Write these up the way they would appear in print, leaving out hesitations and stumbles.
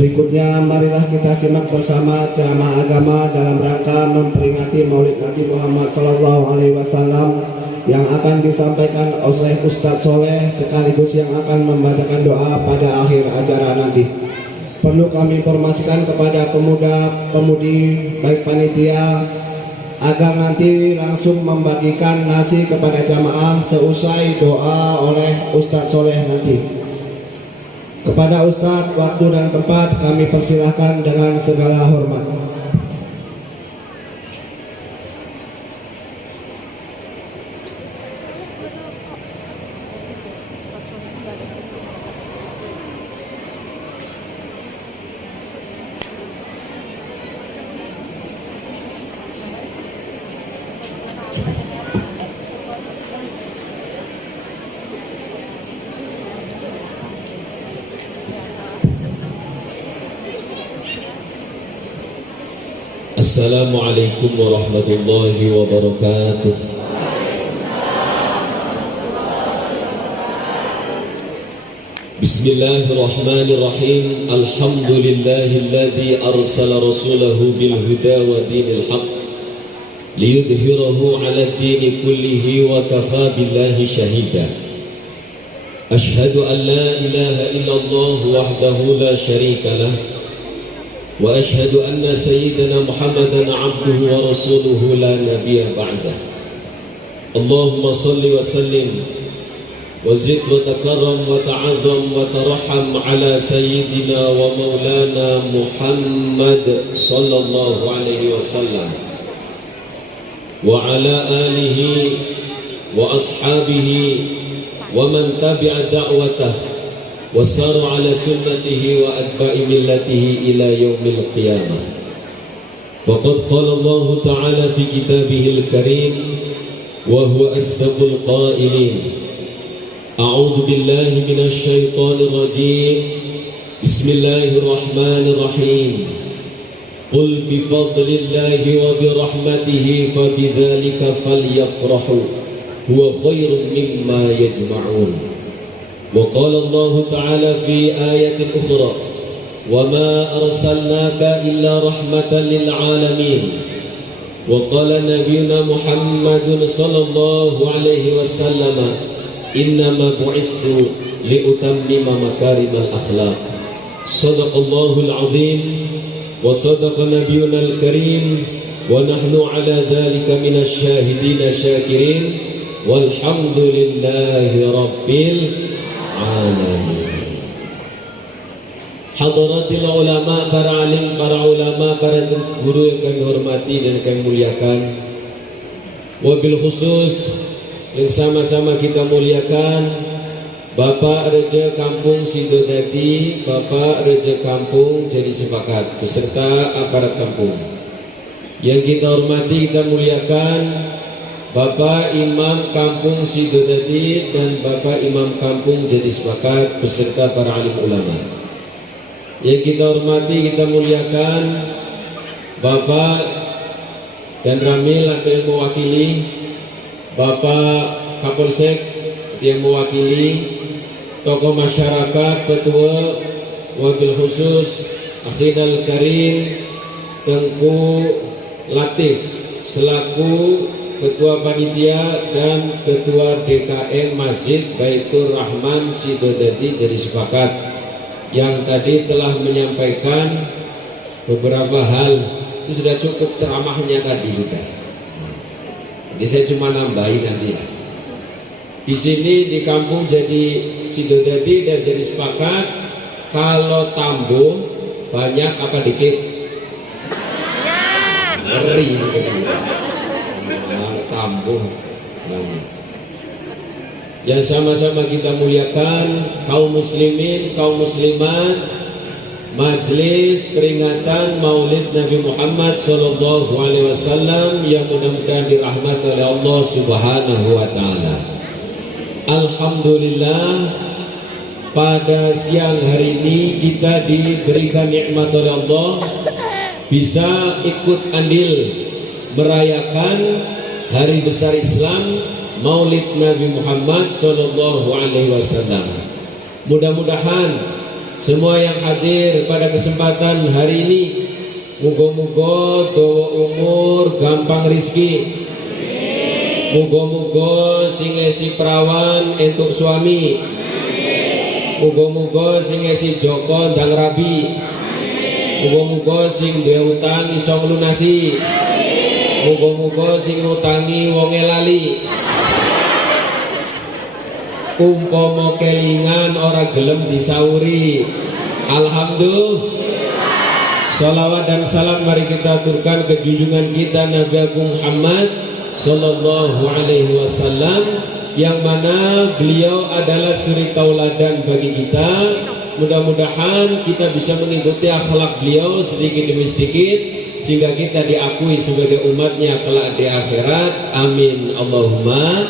Berikutnya marilah kita simak bersama ceramah agama dalam rangka memperingati Maulid Nabi Muhammad SAW yang akan disampaikan oleh Ustadz Soleh sekaligus yang akan membacakan doa pada akhir acara nanti. Perlu kami informasikan kepada pemuda-pemudi baik panitia agar nanti langsung membagikan nasi kepada jamaah seusai doa oleh Ustadz Soleh nanti. Kepada Ustadz, waktu dan tempat kami persilahkan dengan segala hormat. Assalamualaikum warahmatullahi wabarakatuh. Bismillahirrahmanirrahim. Alhamdulillahilladzi arsala rasulahu bil huda wa dinil haq liyudhhirahu 'ala ad-dini kullihi wa kafa billahi shahida. Ashhadu an la ilaha illallah wahdahu la syarika lah wa ashhadu anna sayyidana Muhammadan abduhu wa rasuluhu la nabiyya ba'dah. Allahumma salli wa sallim wa zid wa takarram wa ta'azzam wa tarahham ala sayyidina wa maulana Muhammad sallallahu alaihi wasallam wa ala alihi wa ashabihi wa man tabi'a da'watah وسار على سنته وأتباع ملته إلى يوم القيامة. فقد قال الله تعالى في كتابه الكريم وهو أصدق القائلين: أعوذ بالله من الشيطان الرجيم بسم الله الرحمن الرحيم قل بفضل الله وبرحمته فبذلك فليفرحوا هو خير مما يجمعون. وقال الله تعالى في آية أخرى وما أرسلناك إلا رحمة للعالمين. وقال نبينا محمد صلى الله عليه وسلم إنما بعثت لأتمم مكارم الأخلاق. صدق الله العظيم وصدق نبينا الكريم ونحن على ذلك من الشاهدين الشاكرين والحمد لله رب alamin. Hadaratil ulama, para alim, para ulama, para guru yang kami hormati dan kami muliakan. Wabil khusus yang sama-sama kita muliakan Bapak Raja Kampung Sidodadi, Bapak Raja Kampung Jadi Sepakat beserta aparat kampung. Yang kita hormati, kita muliakan Bapak Imam Kampung Sidodadi dan Bapak Imam Kampung Jadi Sepakat beserta para alim ulama. Yang kita hormati, kita muliakan Bapak dan Ramil yang mewakili, Bapak Kapolsek yang mewakili, tokoh masyarakat, ketua, wabil khusus Akhidal Karim Tengku Latif selaku Ketua Panitia dan Ketua DKM Masjid Baitur Rahman Sidodadi Jadi Sepakat yang tadi telah menyampaikan beberapa hal. Itu sudah cukup ceramahnya tadi sudah. Jadi saya cuma nambahin nanti ya. Di sini di kampung Jadi Sidodadi dan Jadi Sepakat, kalau tambuh banyak apa dikit? Ngeri tambuh. Yang sama-sama kita muliakan kaum muslimin, kaum muslimat, Majelis peringatan Maulid Nabi Muhammad SAW yang mudah-mudahan dirahmati oleh Allah Subhanahu wa Ta'ala. Alhamdulillah, pada siang hari ini kita diberikan nikmat oleh Allah bisa ikut andil merayakan hari besar Islam Maulid Nabi Muhammad SAW. Mudah-mudahan semua yang hadir pada kesempatan hari ini, muga-muga dawa umur, gampang rizki. Muga-muga sing esi perawan entuk suami. Muga-muga sing esi joko ndang rabi. Muga-muga sing duwe utang iso nglunasi. Muga-muga sing ngutangi wonge lali. Umpama kelingan ora gelem disauri. Alhamdulillah. Salawat dan salam mari kita aturkan ke junjungan kita Nabi Agung Muhammad sallallahu alaihi wasallam, yang mana beliau adalah suri tauladan bagi kita. Mudah-mudahan kita bisa mengikuti akhlak beliau sedikit demi sedikit sehingga kita diakui sebagai umatnya kelak di akhirat. Amin Allahumma.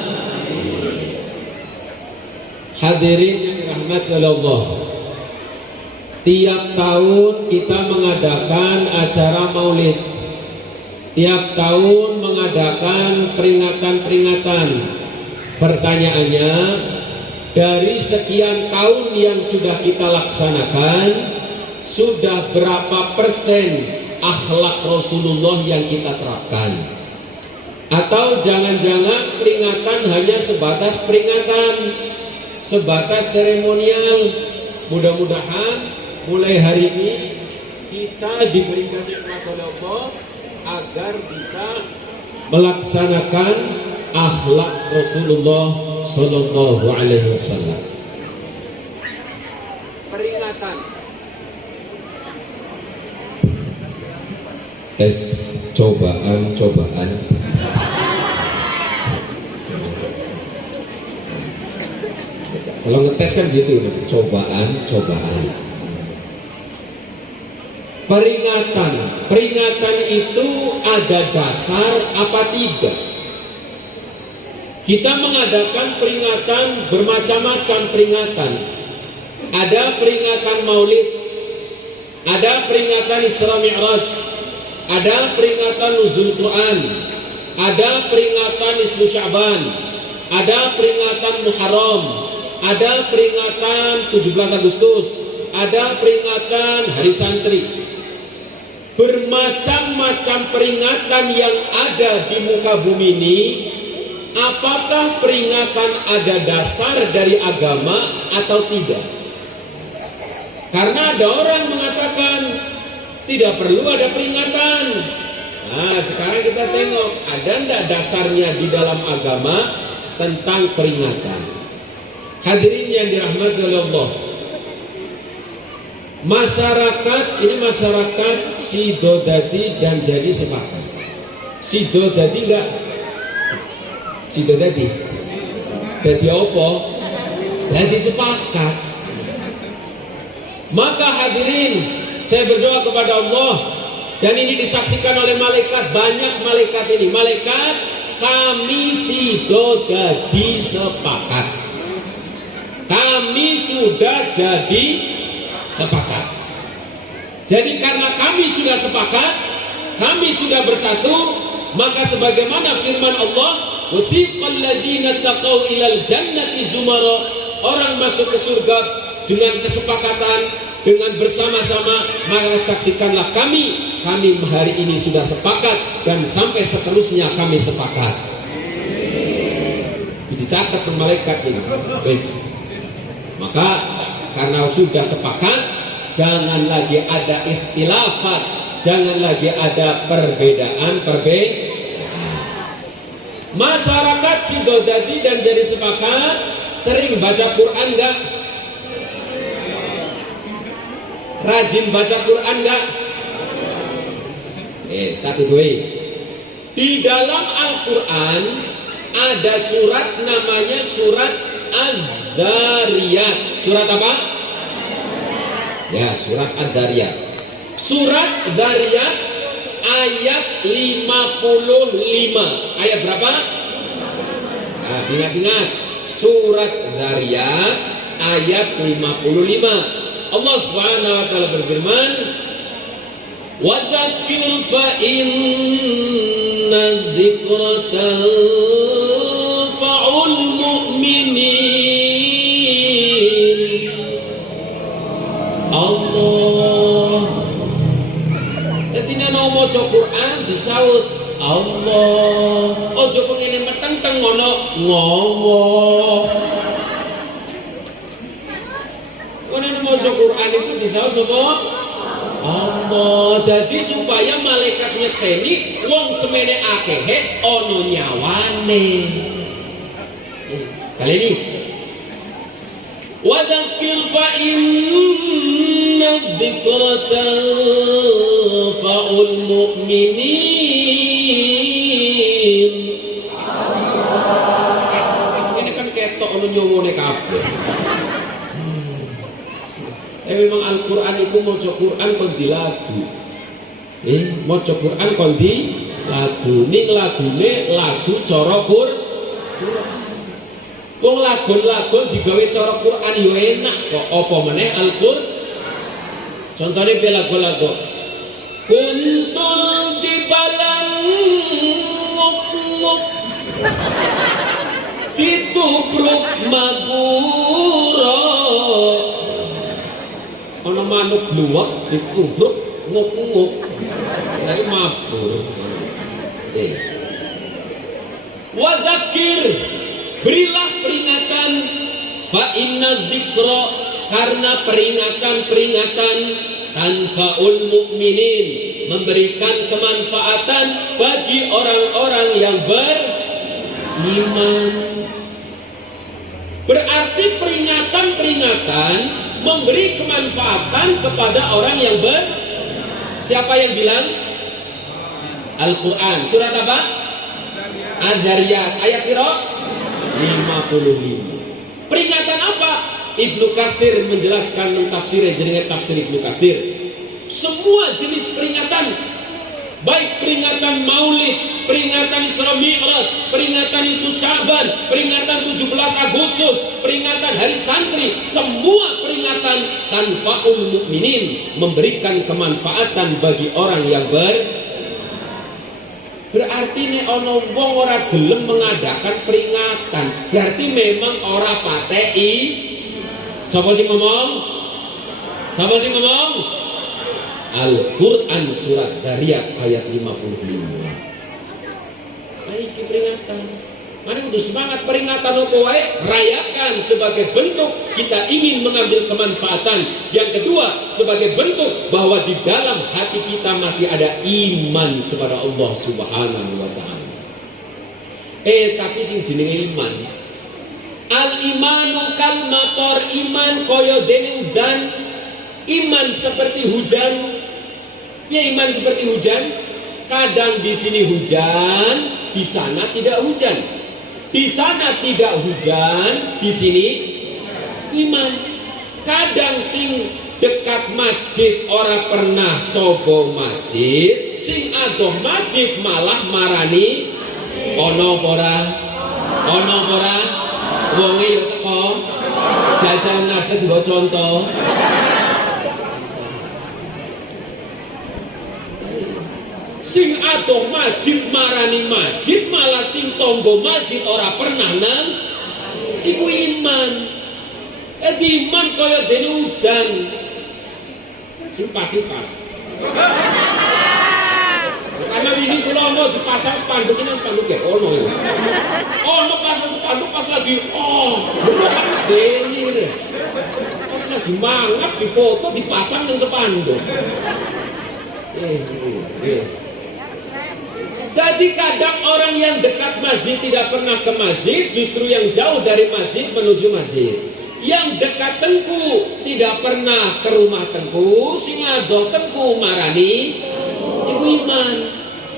Hadirin yang dirahmati oleh Allah, tiap tahun kita mengadakan acara maulid, tiap tahun mengadakan peringatan-peringatan. Pertanyaannya, dari sekian tahun yang sudah kita laksanakan, sudah berapa persen akhlak Rasulullah yang kita terapkan? Atau jangan-jangan peringatan hanya sebatas peringatan, sebatas seremonial? Mudah-mudahan mulai hari ini kita diberikan nikmat oleh Allah agar bisa melaksanakan akhlak Rasulullah sallallahu alaihi wasallam. Peringatan. Tes cobaan. Kalau ngetes kan gitu, cobaan. Peringatan itu ada dasar apa tidak? Kita mengadakan peringatan, bermacam-macam peringatan. Ada peringatan maulid, ada peringatan Isra Mi'raj, ada peringatan nuzul Quran, ada peringatan Nisfu Sya'ban, ada peringatan Muharram, ada peringatan 17 Agustus, ada peringatan Hari Santri. Bermacam-macam peringatan yang ada di muka bumi ini. Apakah peringatan ada dasar dari agama atau tidak? Karena ada orang mengatakan tidak perlu ada peringatan. Nah, sekarang kita tengok, ada enggak dasarnya di dalam agama tentang peringatan? Hadirin yang dirahmati oleh Allah, masyarakat ini masyarakat Sidodadi dan jadi sepakat. Sidodadi enggak? Sidodadi jadi apa? Jadi sepakat. Maka hadirin, saya berdoa kepada Allah, dan ini disaksikan oleh malaikat, banyak malaikat ini. Malaikat, kami Sidodadi sepakat. Kami sudah jadi sepakat. Jadi karena kami sudah sepakat, kami sudah bersatu, maka sebagaimana firman Allah, wasiqal ladzina taqaw ilal jannati zumara, orang masuk ke surga dengan kesepakatan, dengan bersama-sama. Maka saksikanlah kami hari ini sudah sepakat dan sampai seterusnya kami sepakat. Dicatat ke malaikat ini. Maka karena sudah sepakat, jangan lagi ada ikhtilafat, jangan lagi ada perbedaan. Masyarakat Sidodadi dan jadi sepakat sering baca Quran enggak? Rajin baca Quran enggak? Satu dua. Di dalam Al-Quran ada surat namanya surat Ad-Dariyat. Surat apa? Ya, surat Ad-Dariyat. Surat Dariyat ayat 55. Ayat berapa? Nah, ingat-ingat. Surat Dariyat ayat 55. Allah Subhanahu wa taala berfirman, "Wa dzakir fa inna dzikra tanfa'ul mu'minin." maca Quran disaut Allah. Ojo pengene meteng-teng ngono ngomong. Ngono maca Quran itu disaut apa? Allah. Jadi supaya malaikat nyekseni wong semene akehe ono nyawane. Kali ini Wadakir fa inna dzikra tanfa'ul mu'minin. Ini kan ketok ono nyomone kabeh. Memang Al-Qur'an itu maca Qur'an kon di lagu. Maca Qur'an kon di lagu. Ning lagune lagu cara Qur'an. Wong lagon-lagon digawe cara Quran yo enak kok, apa meneh Al-Qur'an. Contohnya piye lagu-lagu. Kuntul dibalang nguk-nguk ditubruk magura. Ana manuk bluwek ditubruk nguk-nguk. Dari mabur. Wadakir, berilah peringatan, fa inna dzikra, karena peringatan tanfa'ul mu'minin, memberikan kemanfaatan bagi orang-orang yang beriman. Berarti peringatan memberi kemanfaatan kepada orang yang Siapa yang bilang? Al-Quran. Surat apa? Ad-Dariyat. Ayat piro? 55. Peringatan apa? Ibnu Katsir menjelaskan tafsirnya jenenge tafsir Ibnu Katsir. Semua jenis peringatan, baik peringatan Maulid, peringatan Isra Mi'raj, peringatan Isu Syaban, peringatan 17 Agustus, peringatan Hari Santri, semua peringatan tanfa'ul mukminin, memberikan kemanfaatan bagi orang yang Berarti nek ana wong ora gelem mengadakan peringatan, berarti memang ora pateki. Sapa sing ngomong? Al-Qur'an surat Dariyat ayat 55. Iki peringatan. Mari kudu semangat peringatan apa wae, rayakan sebagai bentuk kita ingin mengambil kemanfaatan. Yang kedua, sebagai bentuk bahwa di dalam hati kita masih ada iman kepada Allah Subhanahu wa taala. Tapi sing jenenge iman, al-imanu kal mator, iman kaya dene udan, iman seperti hujan. Ya, iman seperti hujan. Kadang di sini hujan, di sana tidak hujan. Di sana tidak hujan, di sini iman. Kadang sing dekat masjid ora pernah sobo masjid, sing adoh masjid malah marani ono pora wonge yo teko jajan ngadeg nggo contoh. Sing adoh masjid marani masjid, malah sing tonggo masjid ora pernah nang iku iman. Iman kaya dene udan simpas. Karena ini kula mau dipasang spanduk ini, spanduk ya ono ya. Ono pasang spanduk pas lagi denir. Pas lagi mangap difoto dipasang nang spanduk. Jadi kadang orang yang dekat masjid tidak pernah ke masjid, justru yang jauh dari masjid menuju masjid. Yang dekat tengku tidak pernah ke rumah tengku, sing adoh tengku marani iku iman.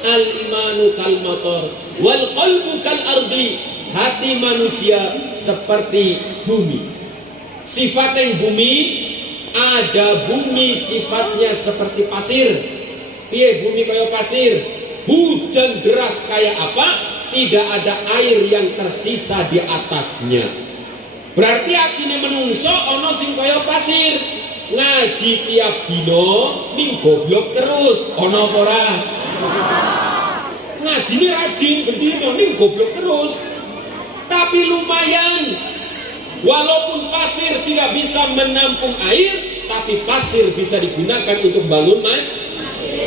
Al-imanu kal matar wal qalbu kal ardi, hati manusia seperti bumi. Sifat yang bumi, ada bumi sifatnya seperti pasir. Piye bumi kaya pasir? Hujan deras kayak apa, tidak ada air yang tersisa di atasnya. Berarti artinya menungso ono sing kaya pasir. Ngaji tiap dino ning goblok terus, ono apa ora? Ngaji ini rajin bendino ning goblok terus. Tapi lumayan. Walaupun pasir tidak bisa menampung air, tapi pasir bisa digunakan untuk bangun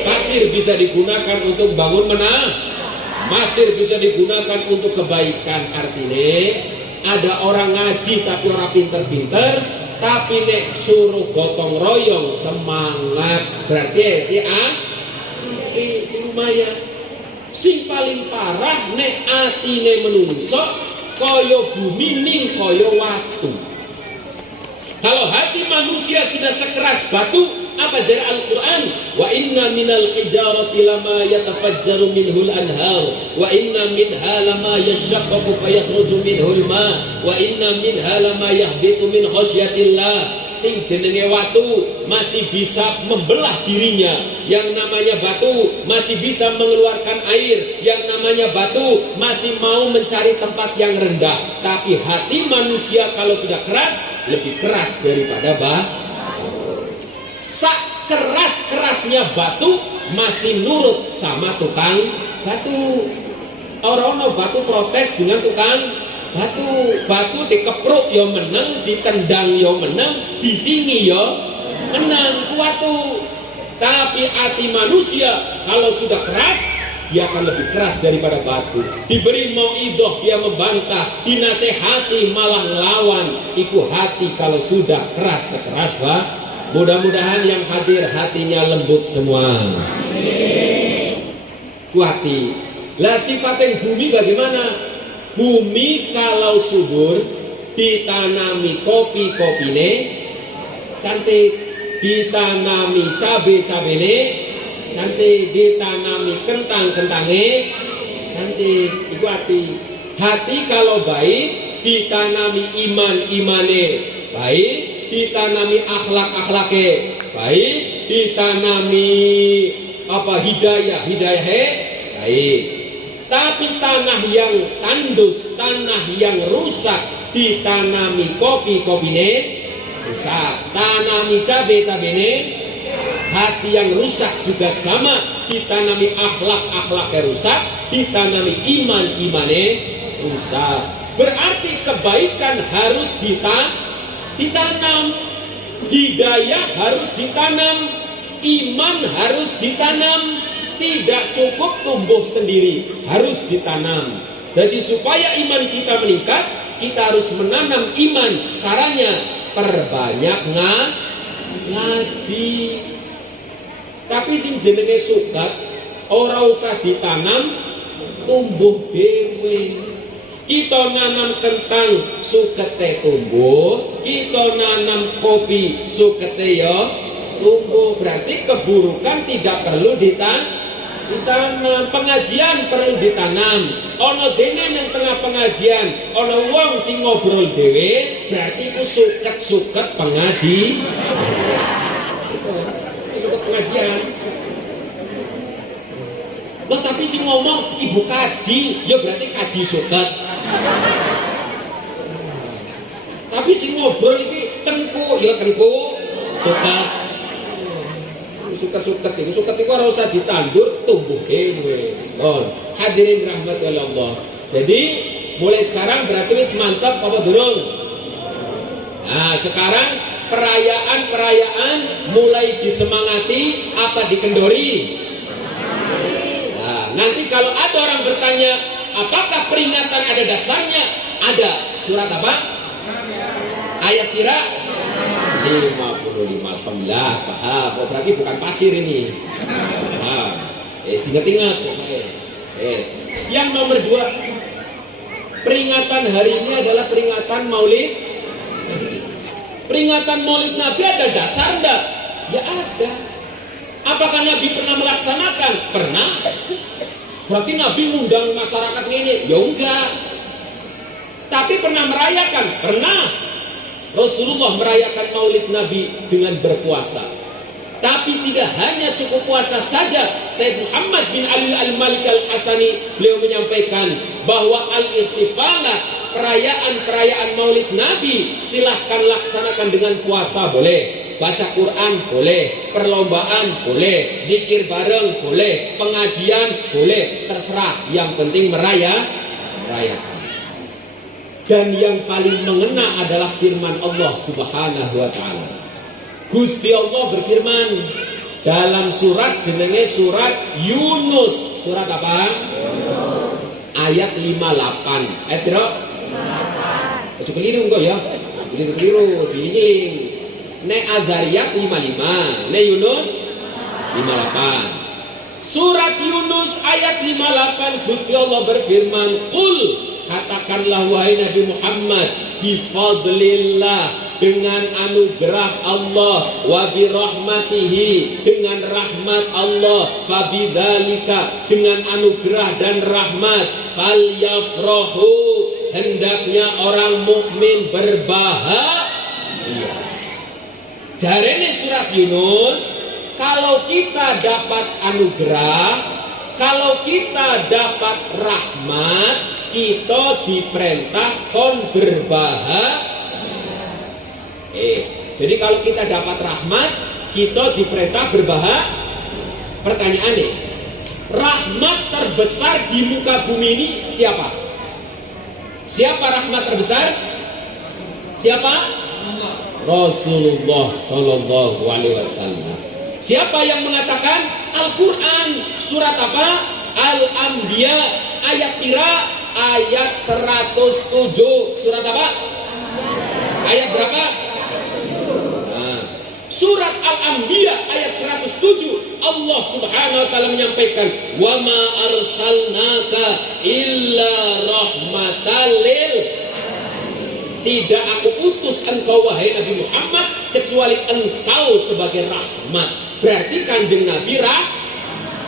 pasir Pasir bisa digunakan untuk bangun menara, pasir bisa digunakan untuk kebaikan. Artinya ada orang ngaji tapi orang pinter-pinter, tapi nek suruh gotong royong semangat, berarti si si lumayan. Sing paling parah nek atine menungso kaya bumi ning kaya watu. Kalau hati manusia sudah sekeras batu, apa jar Al-Quran? Wa inna minal hijarati lama yatafajjaru minhul anhar, wa inna minha lama yashaqqaqu fayakhruju minhul ma, wa inna minha lama yahbitu min khasyatillah. Sing jenenge watu masih bisa membelah dirinya, yang namanya batu masih bisa mengeluarkan air, yang namanya batu masih mau mencari tempat yang rendah. Tapi hati manusia kalau sudah keras, lebih keras daripada batu. Sak keras-kerasnya batu masih nurut sama tukang batu. Orang batu protes dengan tukang batu dikepruk yo menang, ditendang yo menang, disingi yo menang kuatu. Tapi hati manusia kalau sudah keras, dia akan lebih keras daripada batu. Diberi mauidhah dia membantah, dinasehati malah ngelawan. Iku hati kalau sudah keras sekeras Mudah-mudahan yang hadir hatinya lembut semua. Kuati. Lah sifatnya bumi bagaimana? Bumi kalau subur ditanami kopi-kopine cantik, ditanami cabe-cabene cantik, ditanami kentang-kentange cantik. Iku hati kalau baik ditanami iman-imane baik, ditanami akhlak-akhlake baik, ditanami hidayah-hidayahnya baik. Tapi tanah yang tandus, tanah yang rusak, ditanami kopi-kopine rusak, tanami cabe-cabene, hati yang rusak juga sama, ditanami akhlak-akhlaknya rusak, ditanami iman-imane rusak. Berarti kebaikan harus ditanam, hidayah harus ditanam, iman harus ditanam. Tidak cukup tumbuh sendiri, harus ditanam. Jadi supaya iman kita meningkat, kita harus menanam iman. Caranya perbanyak ngaji. Tapi sing jenenge sukat ora usah ditanam, tumbuh dewe. Kita nanam kentang sukete tumbuh, kita nanam kopi sukete ya tumbuh. Berarti keburukan tidak perlu ditanam. Pengajian perlu ditanam. Ono dene nang tengah pengajian, ono wong sing ngobrol dhewe, berarti itu suket-suket pengaji. Suket pengajian. Loh tapi sing ngomong ibu kaji, ya berarti kaji suket. Tapi sing ngobrol iki tengku, ya tengku suket. Suket-suket itu ora usah ditandur, tumbuh dewe. Hadirin rahmat Allah. Jadi mulai sekarang berarti wis mantap apa durung? Nah, sekarang perayaan mulai disemangati apa dikendori? Nah, nanti kalau ada orang bertanya, apakah peringatan ada dasarnya? Ada. Surat apa? Ayat kira 55. Alhamdulillah, paham. Oh, berarti bukan pasir ini. Paham. Ingat-ingat. Yang nomor 2, peringatan hari ini adalah peringatan Maulid. Peringatan Maulid Nabi ada dasar enggak? Ya ada. Apakah Nabi pernah melaksanakan? Pernah. Berarti Nabi ngundang masyarakat ini? Ya enggak. Tapi pernah merayakan? Pernah. Rasulullah merayakan Maulid Nabi dengan berpuasa. Tapi tidak hanya cukup puasa saja. Sayyid Muhammad bin Ali al-Malik al-Hasani beliau menyampaikan bahwa al-ihtifalat, perayaan-perayaan Maulid Nabi silahkan laksanakan dengan puasa boleh, baca Quran boleh, perlombaan boleh, zikir bareng boleh, pengajian boleh, terserah. Yang penting merayakan. Dan yang paling mengena adalah firman Allah Subhanahu wa ta'ala. Gusti Allah berfirman, dalam surat jenenge surat Yunus. Surat apa? Ayat 58. Ayat berapa? 58. Ojo keliru kok ya. Keliru diiling. Nek Adzariyat 55, nek Yunus 58. Surat Yunus ayat 58 Gusti Allah berfirman, "Qul," katakanlah wahai Nabi Muhammad, "Bifadlillah," dengan anugerah Allah, "wa birahmatihi," dengan rahmat Allah, "fabidzalika," dengan anugerah dan rahmat, "falyafrahu," hendaknya orang mukmin berbahagia. Jarene surat Yunus, kalau kita dapat anugerah, kalau kita dapat rahmat, kita diperintah kon berbahagia. Jadi kalau kita dapat rahmat, kita diperintah berbahagia. Pertanyaannya, rahmat terbesar di muka bumi ini siapa? Siapa rahmat terbesar? Siapa? Rasulullah Sallallahu Alaihi Wasallam. Siapa yang mengatakan? Al-Quran. Surat apa? Al-Anbiya. Ayat pira? Ayat 107. Surat apa? Ayat berapa? Nah, surat Al-Anbiya ayat 107. Allah Subhanahu wa taala menyampaikan, "Wa ma arsalnaka illa rahmatan lil." Tidak aku utus engkau wahai Nabi Muhammad kecuali engkau sebagai rahmat. Berarti kanjeng Nabi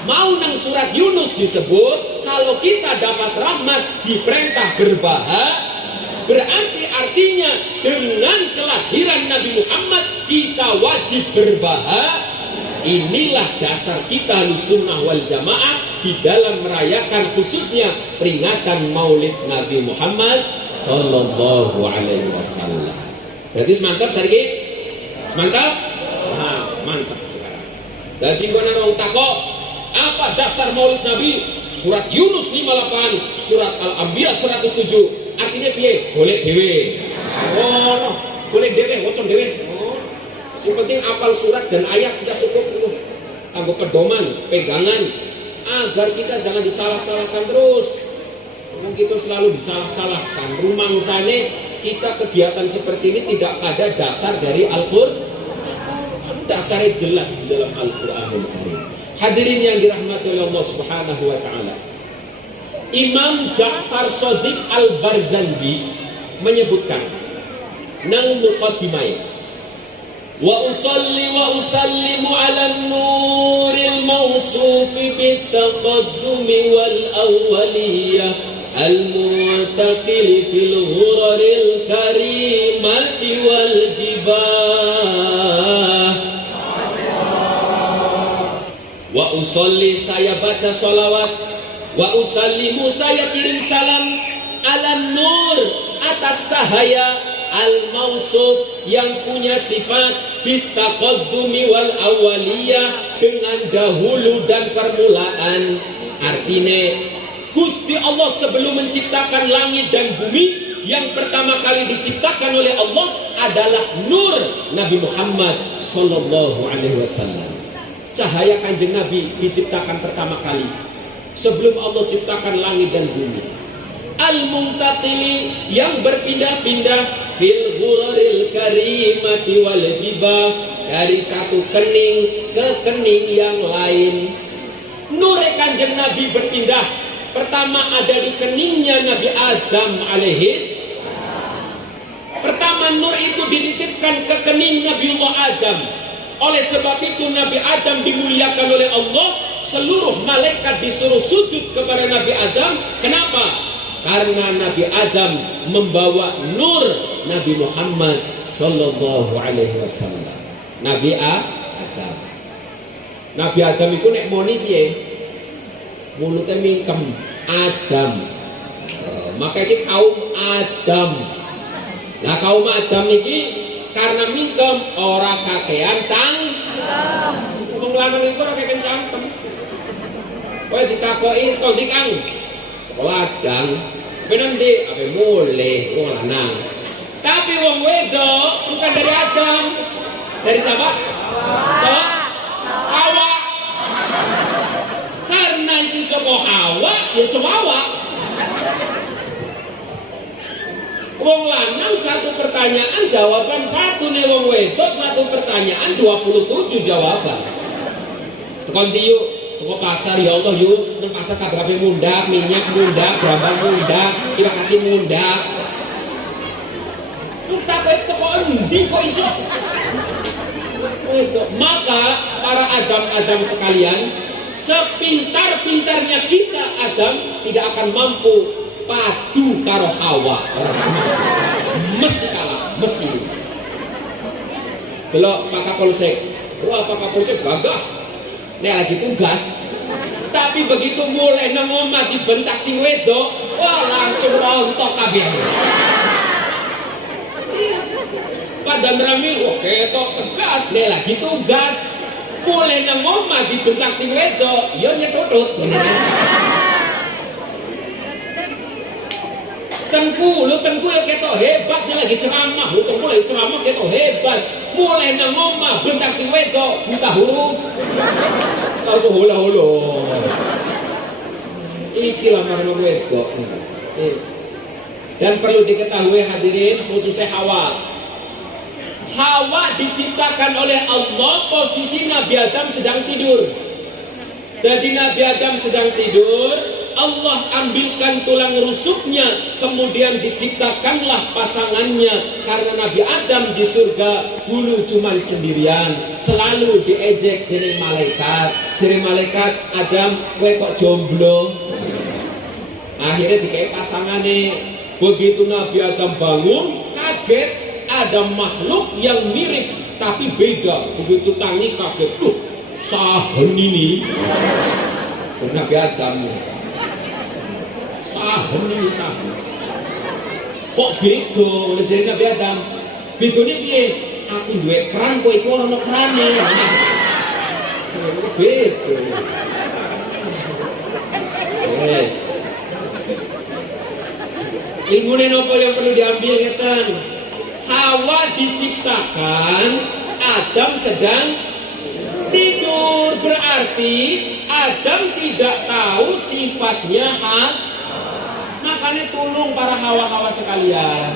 mau nang surat Yunus disebut kalau kita dapat rahmat diperintah berbahagia. Berarti artinya dengan kelahiran Nabi Muhammad kita wajib berbahagia. Inilah dasar kita Ahlussunnah wal Jamaah di dalam merayakan khususnya peringatan Maulid Nabi Muhammad Sallallahu Alaihi Wasallam. Berarti semantap sariki? Semantap? Nah, mantap sekarang. Jadi gua nang takok, apa dasar Maulid Nabi? Surat Yunus 58, surat Al-Anbiya 107. Artinya piye? Golek dhewe. Oh, golek dhewe, wocok dhewe. Yang penting apal surat dan ayat sudah cukup. Kanggo pedoman, pegangan agar kita jangan disalah-salahkan terus. Kita selalu disalah-salahkan. Rumangsane kita kegiatan seperti ini tidak ada dasar dari Al-Qur'an. Dasarnya jelas di dalam Al-Qur'anul Karim. Hadirin yang dirahmati oleh Allah Subhanahu wa taala. Imam Ja'far Shadiq Al-Barzanji menyebutkan nang muqaddimah, "Wa usalli wa usallimu 'alan nuril mawsufi bitaqaddumi wal awwaliyah al-mu'taqil fil ghuraril karimati wal jibah." Wa usalli, saya baca salawat, wa usallimu, saya kirim salam, alan nur, atas cahaya, al-mausuf, yang punya sifat bitaqaddumi wal awaliyah, dengan dahulu dan permulaan. Artinya Gusti Allah sebelum menciptakan langit dan bumi, yang pertama kali diciptakan oleh Allah adalah nur Nabi Muhammad Sallallahu Alaihi Wasallam. Cahaya kanjeng Nabi diciptakan pertama kali sebelum Allah ciptakan langit dan bumi. Al-Muntaqili, yang berpindah-pindah, fil ghuraril karimati wal jibah, dari satu kening ke kening yang lain. Nur kanjeng Nabi berpindah. Pertama ada di keningnya Nabi Adam alaihis. Pertama nur itu dititipkan ke kening Nabiullah Adam. Oleh sebab itu Nabi Adam dimuliakan oleh Allah. Seluruh malaikat disuruh sujud kepada Nabi Adam. Kenapa? Karena Nabi Adam membawa nur Nabi Muhammad Sallallahu Alaihi Wasallam. Nabi Adam. Nabi Adam itu nek moni piye? Mulutnya mingkem. Adam. Maka ini kaum Adam. Nah kaum Adam ini karena mingkem ora kakean wong lanang iku ora kakean cangkem. Kowe ditakoki sekolah Kang. Ladang, penanti apa mulai wong lanang. Tapi wong wedok bukan dari Adam. Dari siapa? Hawa. teko Hawa ya Cewawa. Wong lanang satu pertanyaan jawaban satu nih, wong wedok satu pertanyaan 27 jawaban. Tekon tiyu teko pasar ya Allah yuk nang pasar kabeh mundak, minyak mundak, brambang mundak, iwak kasih mundak. Tak teko endi kok iso? Maka para Adam sekalian, sepintar-pintarnya kita Adam tidak akan mampu padu karo Hawa. Mesti kalah, mesti. Delok Pak Kapolsek. Wah, Pak Kapolsek gagah. Nek lagi tugas. Tapi begitu mulai nang omah dibentak sing wedok, wah langsung rontok kabeh. Padahal rame, oke tok tegas, nek lagi tugas. Mulai nang omah dibentak sing wedok, ya nyetutut. Tengku ya ketok hebat, dia lagi ceramah, tengku lagi ceramah ketok hebat. Mulai nang omah bentak sing wedok, buta huruf. Langsung hula-hula. Iki lamaran wedok. Dan perlu diketahui hadirin, khususnya Hawa. Hawa diciptakan oleh Allah, posisi Nabi Adam sedang tidur. Jadi Nabi Adam sedang tidur, Allah ambilkan tulang rusuknya, kemudian diciptakanlah pasangannya. Karena Nabi Adam di surga dulu cuma sendirian, selalu diejek dari malaikat. Jadi malaikat, Adam, kowe kok jomblo? Akhirnya dikei pasangannya. Begitu Nabi Adam bangun, kaget. Ada makhluk yang mirip tapi beda. Begitu tangi kaget, tuh sahen ini Nabi Adam. Sahen ini sahen. Kok beda? Jadi Nabi Adam bedanya piye? Aku duwe keran, kowe iku ora ono kerane. Beda. Yes. Ilmu nopo yang perlu diambil ngeten. Hawa diciptakan, Adam sedang tidur. Berarti Adam tidak tahu sifatnya Makanya tolong para hawa-hawa sekalian,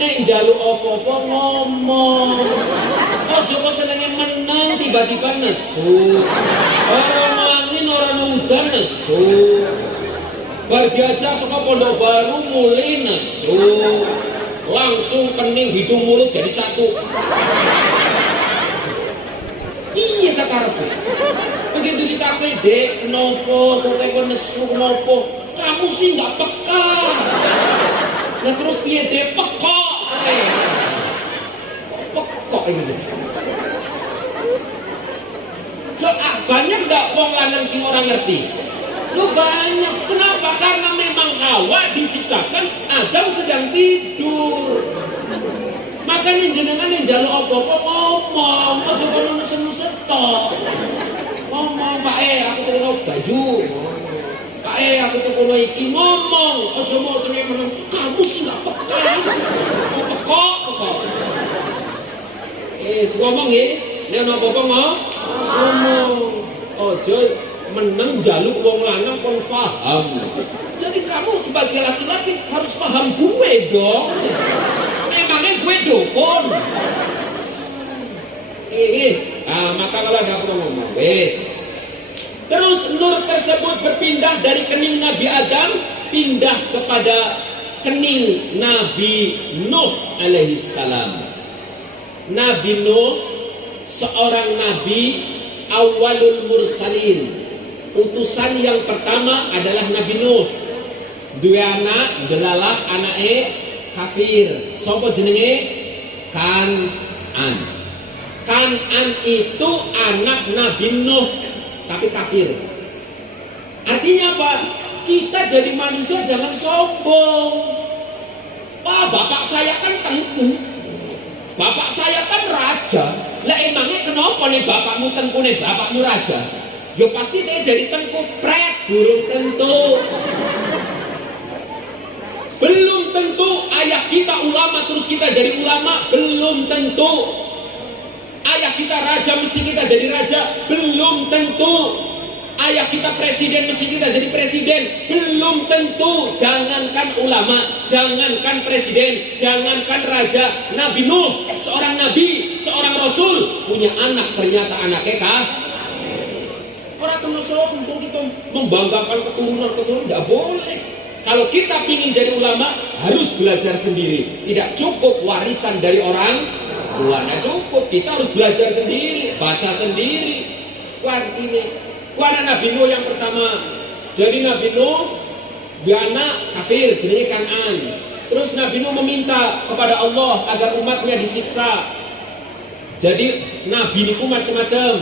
nek njaluk apa-apa ngomong. Ojo kok senenge menang tiba-tiba nesu. Orang angin orang udan nesu. Bar diajak saka pondok baru mulai nesu. Langsung kening hidung mulut jadi satu. Iya tak karpe. Begitu ditakoi, Dek, nopo, kowe nesu nopo? Kamu sih nggak peka. Nah terus piye Dek? Pekok. Pekok ini. Loh, banyak nggak wong lanang sing orang ngerti? Loh banyak. Kenapa? Karena memang Hawa diciptakan, Adam sedang tidur. Makanya jenengan yang jaluk apa-apa ngomong, aja kono nesen-nesen tok. Ngomong, Pak aku tuku baju. Pak aku tuku iki, ngomong. Aja mau seneng meneng. Kamu sih enggak peka. Pekok. Ngomong nggih. Nek ana apa-apa ngomong. Aja meneng jaluk wong lanang kon paham. Jadi kamu sebagai laki-laki harus paham gue dong. Memangnya gue dukun. Maka kalau ada perlu ngomong, wes. Terus nur tersebut berpindah dari kening Nabi Adam, pindah kepada kening Nabi Nuh alaihissalam. Nabi Nuh seorang nabi awalul mursalin. Utusan yang pertama adalah Nabi Nuh. Dua anak, delalah anake kafir. Sopo jenenge? Kan'an. Kan'an itu anak Nabi Nuh, tapi kafir. Artinya apa? Kita jadi manusia jangan sombong. Wah, bapak saya kan tengku. Bapak saya kan raja. Lah emangnya kenapa nih bapakmu tengku nih bapakmu raja? Ya pasti saya jadi tengku pret, burung tentu. Belum tentu ayah kita ulama terus kita jadi ulama, belum tentu. Ayah kita raja mesti kita jadi raja, belum tentu. ayah kita presiden, mesti kita jadi presiden. Belum tentu. Jangankan ulama, jangankan presiden, jangankan raja. Nabi Nuh, seorang nabi, seorang rasul, punya anak, ternyata anaknya kah? Orang kena sombong kita membanggakan keturunan, tidak boleh. Kalau kita ingin jadi ulama, harus belajar sendiri. Tidak cukup warisan dari orang tua, tidak cukup. Kita harus belajar sendiri, baca sendiri. Kuana Nabi Nuh yang pertama. Jadi Nabi Nuh diana kafir, jenenge Kan'an. Terus Nabi Nuh meminta kepada Allah agar umatnya disiksa. Jadi Nabi itu macam-macam.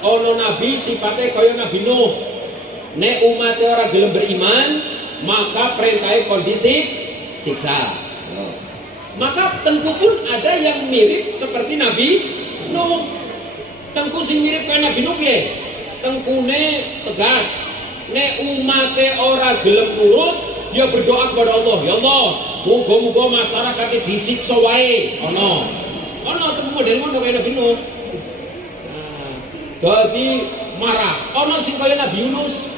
Ono Nabi sifatnya kaya Nabi Nuh. Nek umatnya orang gelem beriman, maka perintahnya kondisi siksa. Maka tengku pun ada yang mirip seperti Nabi Nuh. Tengku sing mirip kayak Nabi Nuh ya. Tengkune tegas. Nek umatnya orang gelem nurut, dia berdoa kepada Allah, ya Allah, muga-muga masyarakatnya disiksa wae. Ono tengku model ngono kayak Nabi Nuh. Jadi marah. Ono sing kaya Nabi Yunus.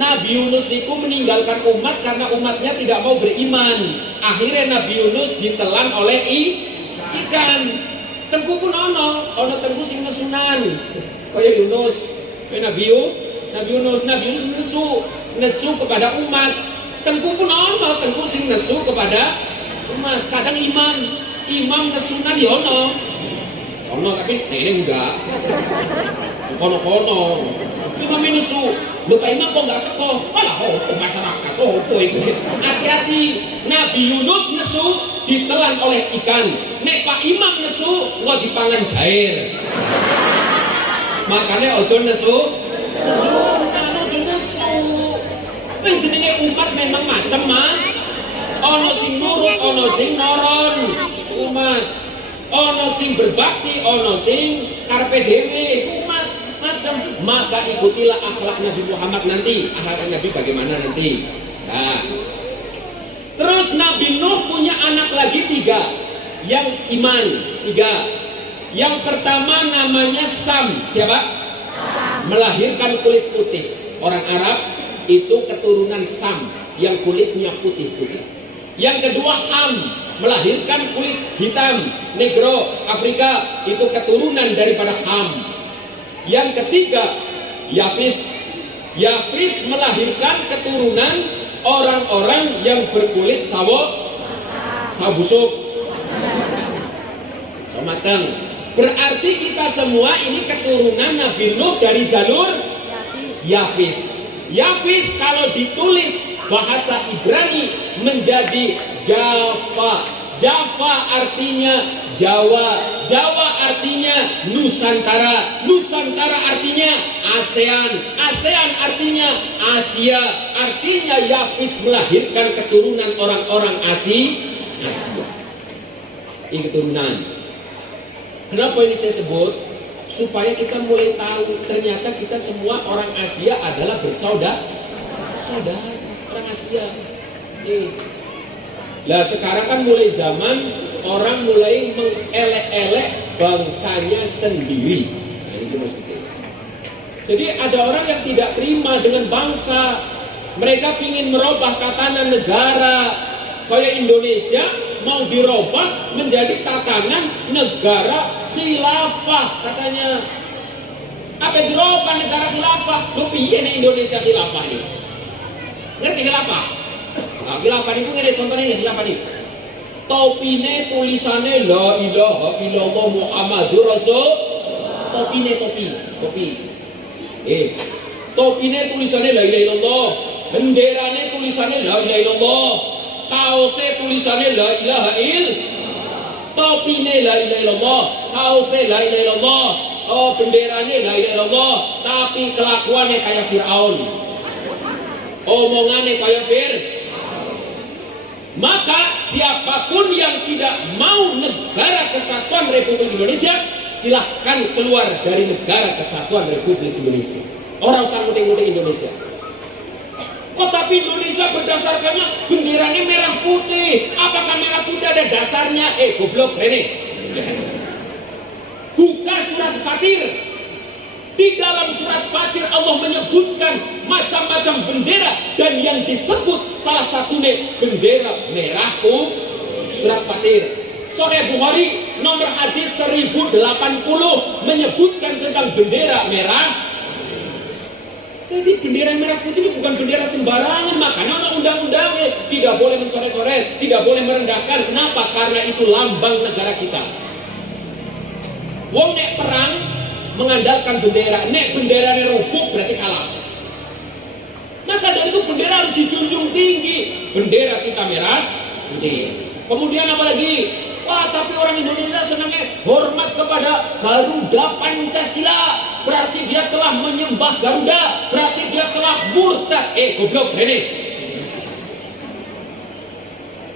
Nabi Yunus itu meninggalkan umat karena umatnya tidak mau beriman. Akhirnya Nabi Yunus ditelan oleh ikan. Tengku pun ono tengku sing nesunan. Kaya Yunus, kaya Nabi Yunus nesu kepada umat. Tengku pun ono tengku sing nesu kepada umat. Kadang imam nesunan ya ono tapi ini enggak. Kono imam ini nesu. Lupa imam kok enggak kok. Malah masyarakat itu. Hati-hati. Nabi Yunus nesu ditelan oleh ikan. Nek Pak Imam nesu nggak dipangan jair. Makanya ojo nesu. Jenenge umat memang macam ono sing nurut, ono sing noron umat, ono sing berbakti, ono sing karpe dhewe umat macam. Maka ikutilah akhlak Nabi Muhammad nanti. Akhlak Nabi bagaimana nanti. Nah, terus Nabi Nuh punya anak lagi 3 yang iman 3. Yang pertama namanya Sam. Siapa? Melahirkan kulit putih. Orang Arab itu keturunan Sam yang kulitnya putih-putih. Yang kedua Ham, melahirkan kulit hitam, Negro, Afrika, itu keturunan daripada Ham. Yang ketiga Yafis. Yafis melahirkan keturunan orang-orang yang berkulit sawo busuk, matang. Berarti kita semua ini keturunan Nabi Nuh dari jalur Yafis. Yafis kalau ditulis bahasa Ibrani menjadi Java. Java artinya Jawa. Jawa artinya Nusantara. Nusantara artinya ASEAN. ASEAN artinya Asia. Artinya Yafis melahirkan keturunan orang-orang Asia. Ini keturunan. Kenapa ini saya sebut? Supaya kita mulai tahu ternyata kita semua orang Asia adalah bersaudara. Orang Asia. Lah sekarang kan mulai zaman orang mulai mengelek-elek bangsanya sendiri. Nah, itu maksudnya. Jadi ada orang yang tidak terima dengan bangsa. Mereka ingin merubah tatanan negara. Kayak Indonesia mau dirubah menjadi tatanan negara khilafah katanya. Apa dirubah negara khilafah? Lu piye nih Indonesia khilafah ini? Ngerti khilafah? Nah, khilafah itu ngene contohnya ya khilafah ini. Topine tulisannya la ilaha illallah Muhammadur Rasul. Topine topi. Topine tulisannya la ilaha illallah. Benderane tulisannya la ilaha illallah. Kaosnya tulisannya la ilaha illallah. Topine la ilaha illallah, kaosnya la ilaha illallah, benderane la ilaha illallah, tapi kelakuannya kayak Fir'aun. Omongannya kayak Maka siapapun yang tidak mau negara kesatuan Republik Indonesia, silahkan keluar dari negara kesatuan Republik Indonesia. Orang sanggup-sanggup Indonesia. Oh tapi Indonesia berdasarkannya benderanya merah putih. Apakah merah putih ada dasarnya? Goblok Rene. Buka surat Fatir. Di dalam surat Fatir Allah menyebutkan macam bendera, dan yang disebut salah satunya bendera merah surat Fatir. Sahih Bukhari nomor hadis 1080 menyebutkan tentang bendera merah. Jadi bendera merah putih ini bukan bendera sembarangan, makanya undang-undangnya tidak boleh mencoret-coret, tidak boleh merendahkan. Kenapa? Karena itu lambang negara kita. Wong nek perang mengandalkan bendera, nek benderanya rubuh berarti kalah. Maka dari itu bendera harus dijunjung tinggi. Bendera kita merah putih. Kemudian apa lagi? Wah, tapi orang Indonesia senangnya hormat kepada Garuda Pancasila. Berarti dia telah menyembah Garuda. Berarti dia telah murtad. Goblok, Rene.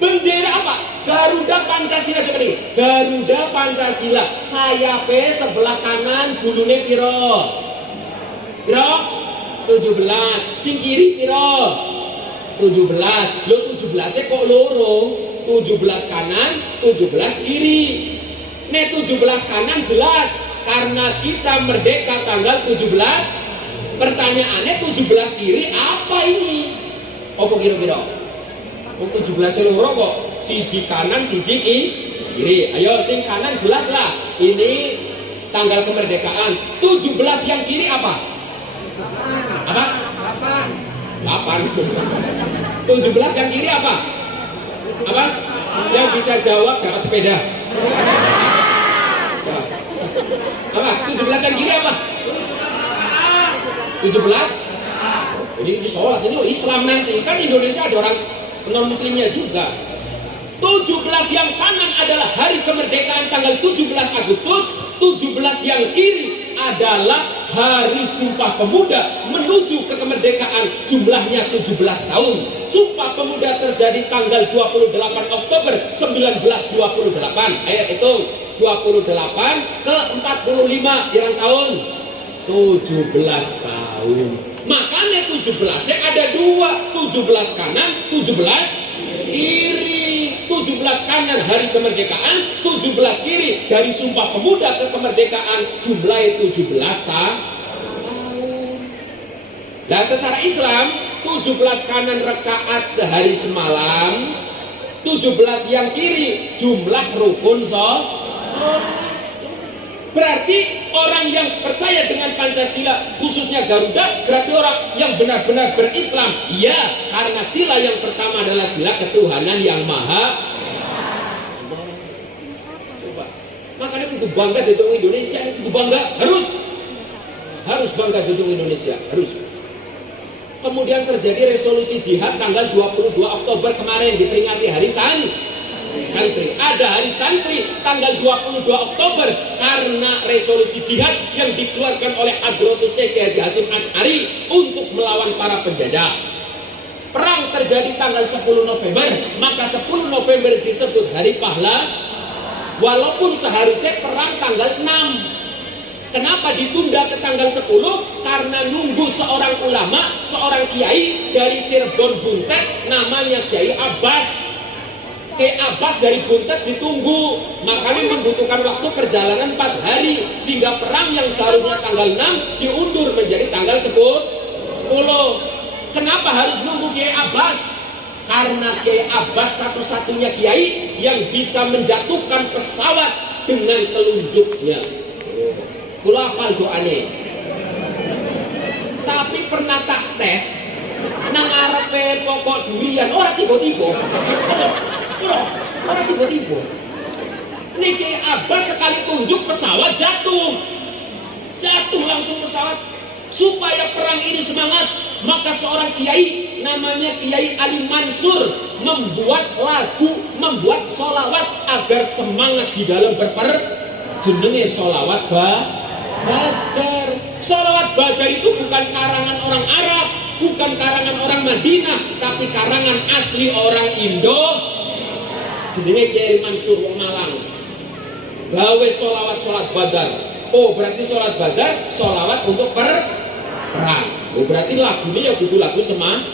Bendera apa? Garuda Pancasila. Coba nih. Garuda Pancasila. Sayape sebelah kanan, bulunya piro? Piro? 17. Sing kiri piro? 17. Lo 17-nya kok loro? 17 kanan, 17 kiri. Nek 17 kanan jelas, karena kita merdeka tanggal 17. Pertanyaannya 17 kiri apa ini? Apa kira-kira? 17 loro kok, siji kanan, siji kiri. Ayo sing kanan jelas lah. Ini tanggal kemerdekaan. 17 yang kiri apa? Apa? 8. 17 yang kiri apa? Apa? Yang bisa jawab dapat sepeda. Apa? 17 yang kiri apa? 17? Ini sholat, ini Islam nanti. Kan Indonesia ada orang non-muslimnya juga. 17 yang kanan adalah hari kemerdekaan tanggal 17 Agustus. 17 yang kiri adalah hari Sumpah Pemuda menuju ke kemerdekaan, jumlahnya 17 tahun. Sumpah Pemuda terjadi tanggal 28 Oktober 1928. Ayo hitung, 28 ke 45 yang tahun 17 tahun. Makanya 17-nya ada dua, 17 kanan, 17 kiri. 17 kanan hari kemerdekaan, 17 kiri dari Sumpah Pemuda ke kemerdekaan, jumlahnya 17 tahun. Nah, secara Islam 17 kanan rakaat sehari semalam, 17 yang kiri jumlah rukun sholat. Berarti orang yang percaya dengan Pancasila, khususnya Garuda, berarti orang yang benar-benar berislam. Ya, karena sila yang pertama adalah sila ketuhanan yang maha. Makanya kudu bangga duduk Indonesia, kudu bangga, harus bangga duduk Indonesia, harus. Kemudian terjadi resolusi jihad tanggal 22 Oktober kemarin diperingati Hari Santri. Ada Hari Santri tanggal 22 Oktober karena resolusi jihad yang dikeluarkan oleh Hadratus Syekh Haji Hasyim Asy'ari untuk melawan para penjajah. Perang terjadi tanggal 10 November, maka 10 November disebut Hari Pahlawan. Walaupun seharusnya perang tanggal 6. Kenapa ditunda ke tanggal 10? Karena nunggu seorang ulama, seorang kiai dari Cirebon Buntet, namanya Kiai Abbas. Kiai Abbas dari Buntet ditunggu, makanya membutuhkan waktu perjalanan 4 hari, sehingga perang yang seharusnya tanggal 6 diundur menjadi tanggal 10. Kenapa harus nunggu Kiai Abbas? Karena Kiai Abbas satu-satunya kiai yang bisa menjatuhkan pesawat dengan telunjuknya. Kula hafal doane. Tapi pernah tak tes nang ngarepe pokok durian ora tiba-tiba. Ora tiba-tiba. Niki Abbas sekali tunjuk pesawat jatuh. Jatuh langsung pesawat. Supaya perang ini semangat, maka seorang kiai namanya Kiai Ali Mansur membuat lagu, membuat sholawat agar semangat di dalam berperang. Jenenge sholawat Badar. Sholawat Badar itu bukan karangan orang Arab, bukan karangan orang Madinah, tapi karangan asli orang Indo. Jenenge Kiai Mansur wong Malang. Gawe sholawat Badar. Oh, berarti sholat Badar sholawat untuk perang. Oh, berarti lagunya ya kudu lagu semangat.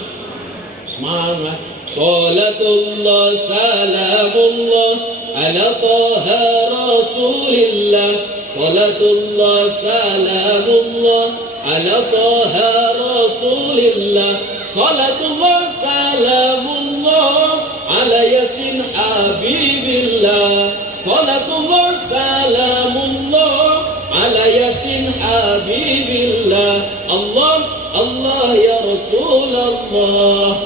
Salatullah salamullah ala taha rasulillah. Salatullah salamullah ala taha rasulillah, salatullah salamullah ala yasin habibillah, salatullah salamullah ala yasin habibillah, Allah Allah ya Rasulullah.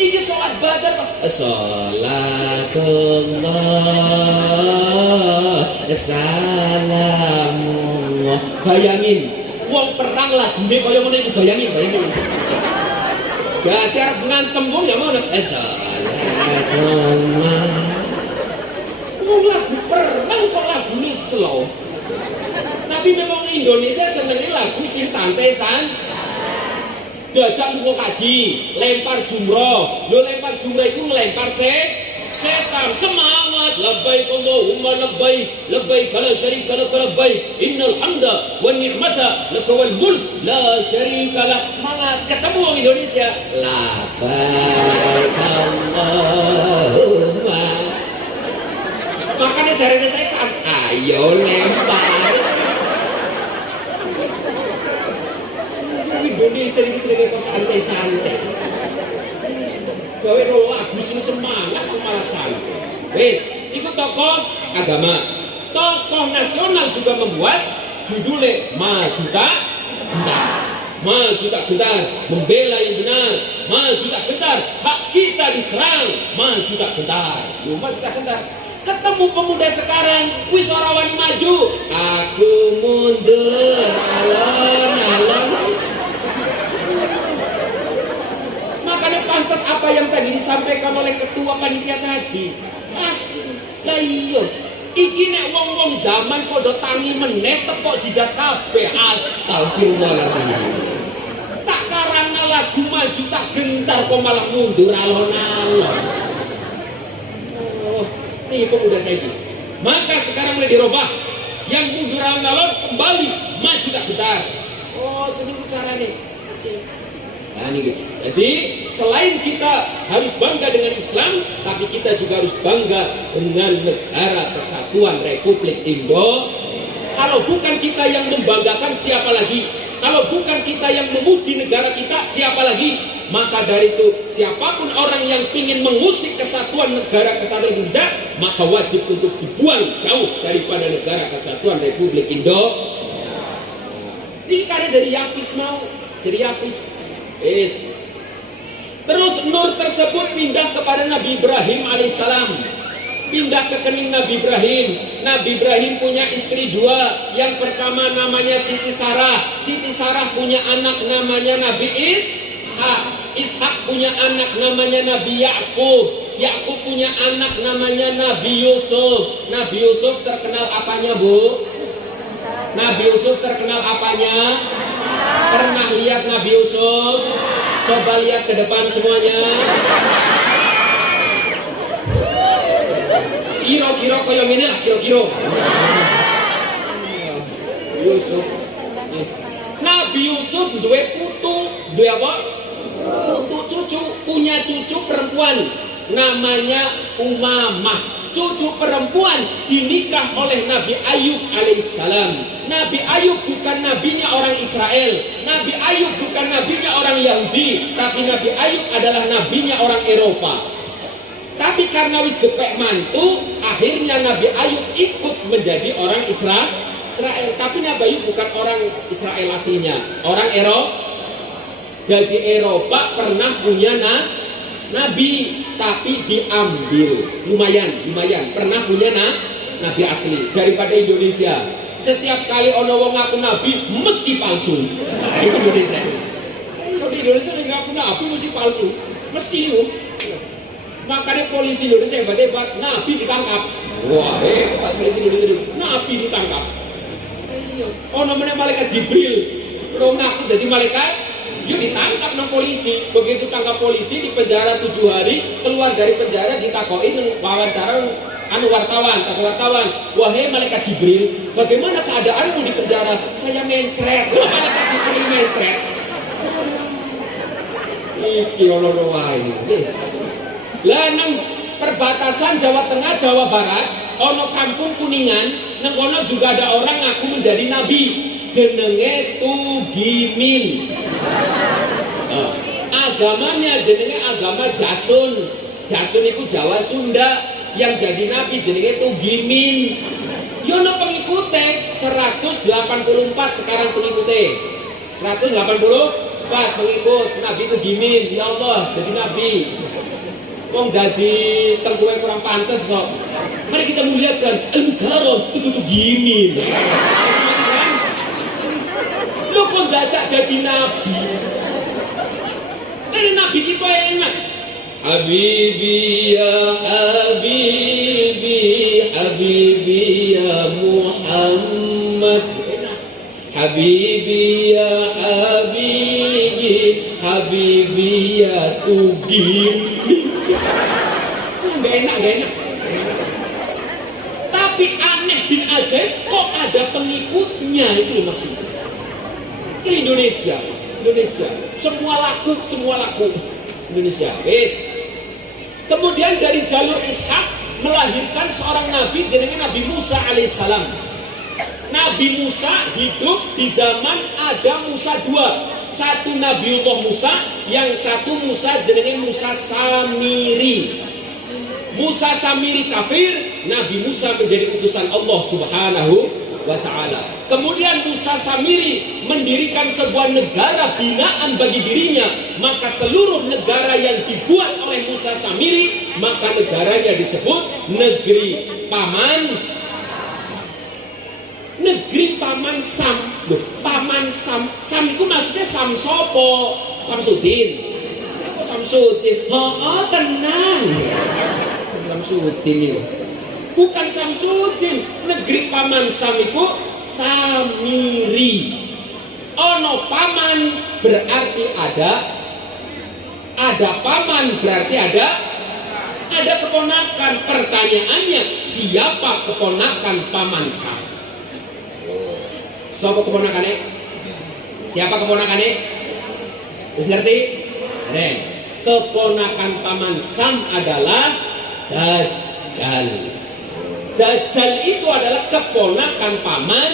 Ini sholat badar, salatullah salamullah. Bayangin, wong perang lah, gue kaya mana itu bayangin. Badar ngantem wong ya mana? Salatullah. Wong lagu perang kok lagu ini slow. Tapi memang Indonesia senengnya lagu sing santai-santai. Diajak lu kaji, lempar jumroh. Lu lempar jumroh itu ngelempar setan. Semangat, labbaik Allahumma labbaik la syarika lak labbaik, innal hamda wan ni'mata lak wal mulk la syarika lak. Semangat, ketemu orang Indonesia, labbaik Allahumma. Makanya caranya setan, ayo lempar. Indonesia ini sering santai-santai. Gawe lagu sini semangat malah santai. Wes, itu tokoh agama. Tokoh nasional juga membuat judulnya Maju Tak Gentar. Maju tak gentar, membela yang benar. Maju tak gentar, hak kita diserang. Maju tak gentar. Maju tak gentar. Ketemu pemuda sekarang, wis ora wani maju. Aku mundur, alon-alon. Makanya pantas apa yang tadi disampaikan oleh ketua panitia tadi. Pasti. Lah iya. Iki nek wong-wong zaman padha tangi meneh tepok jidat kabeh. Astagfirullahaladzim. Tak karana lagu maju tak gentar kok malah mundur alon-alon. Oh, ini pemuda saya ini. Maka sekarang mulai dirubah. Yang mundur alon-alon kembali maju tak gentar. Oh, ini caranya. Nah, ini gitu. Jadi selain kita harus bangga dengan Islam, tapi kita juga harus bangga dengan negara kesatuan Republik Indo. Kalau bukan kita yang membanggakan, siapa lagi? Kalau bukan kita yang memuji negara kita, siapa lagi? Maka dari itu, siapapun orang yang ingin mengusik kesatuan negara kesatuan Indonesia, maka wajib untuk dibuang jauh daripada negara kesatuan Republik Indo. Ini karena dari Yafis mau, dari Yafis. Terus nur tersebut pindah kepada Nabi Ibrahim alaihissalam. Pindah ke kening Nabi Ibrahim. Nabi Ibrahim punya istri dua. Yang pertama namanya Siti Sarah. Siti Sarah punya anak namanya Nabi Ishak. Ishak punya anak namanya Nabi Yakub. Yakub punya anak namanya Nabi Yusuf. Nabi Yusuf terkenal apanya, Bu? Nabi Yusuf terkenal apanya? Pernah lihat Nabi Yusuf? Coba lihat ke depan semuanya. Kiro-kiro koyo ngene lah, kiro-kiro. Yusuf. Nabi Yusuf duwe putu, duwe apa? Putu cucu, punya cucu perempuan namanya Umamah. Cucu perempuan dinikah oleh Nabi Ayub alaihissalam. Nabi Ayub bukan nabinya orang Israel. Nabi Ayub bukan nabinya orang Yahudi. Tapi Nabi Ayub adalah nabinya orang Eropa. Tapi karena wis gepek mantu, akhirnya Nabi Ayub ikut menjadi orang Israel. Tapi Nabi Ayub bukan orang Israel aslinya, orang Eropa. Jadi Eropa pernah punya Nabi, tapi diambil. Lumayan pernah punya Nabi asli daripada Indonesia. Setiap kali ono wong ngaku nabi mesti palsu. Itu Indonesia. Kalau di Indonesia ngaku nabi mesti palsu, mesti yuk. Makanya polisi Indonesia hebat-hebat, nabi ditangkap. Wah, hebat polisi Indonesia, nabi ditangkap. Oh, namanya malaikat Jibril. Kalau ngaku jadi malaikat, yuk ditangkap nang polisi. Begitu tangkap polisi di penjara 7 hari, keluar dari penjara ditakoin wawancara wartawan. Wahai malaikat Jibril, bagaimana keadaanmu di penjara? Saya mencret. Malaikat Jibril mencret. Iki ono wae. Lah nang perbatasan Jawa Tengah, Jawa Barat, ono kampung Kuningan, nang kono juga ada orang ngaku menjadi nabi. jenenge Tugimin. Agamanya jenenge agama Jasun. Jasun itu Jawa Sunda. Yang jadi nabi jenenge Tugimin. Yono pengikutnya 184 sekarang pengikutnya. 184 pengikut Nabi Tugimin. Ya Allah, jadi nabi. Wong dadi tengkuwe kurang pantes kok. Mari kita muliakan Al-Mukarram Tugimin. Lo kok dadak jadi nabi? Ini nabi kita enak. Habibi ya Habibi, Habibi ya Muhammad. Habibi ya Habibi, Habibi ya Tugimin. Gak enak. Tapi aneh bin ajaib kok ada pengikutnya, itu maksudnya. Ke Indonesia. Semua laku Indonesia. Kemudian dari jalur Ishak melahirkan seorang nabi jenenge Nabi Musa alaihissalam. Nabi Musa hidup di zaman ada Musa dua. Satu Nabiullah Musa, yang satu Musa jenenge Musa Samiri. Musa Samiri kafir, Nabi Musa menjadi utusan Allah Subhanahu wa ta'ala. Kemudian Musa Samiri mendirikan sebuah negara binaan bagi dirinya. Maka seluruh negara yang dibuat oleh Musa Samiri, maka negaranya disebut negeri Paman Sam. Negeri Paman Sam. Loh, Paman Sam. Sam itu maksudnya Sam sopo? Samsudin. Kok Samsudin? Oh, tenang. Samsudin itu. Bukan Samsudin. Negeri Paman Sam itu Samiri. Ono paman berarti ada paman berarti ada keponakan. Pertanyaannya, siapa keponakan Paman Sam? Siapa keponakannya? Siapa keponakannya? Terus ngerti? Keponakan Paman Sam adalah Dajjal. Dajjal itu adalah keponakan paman.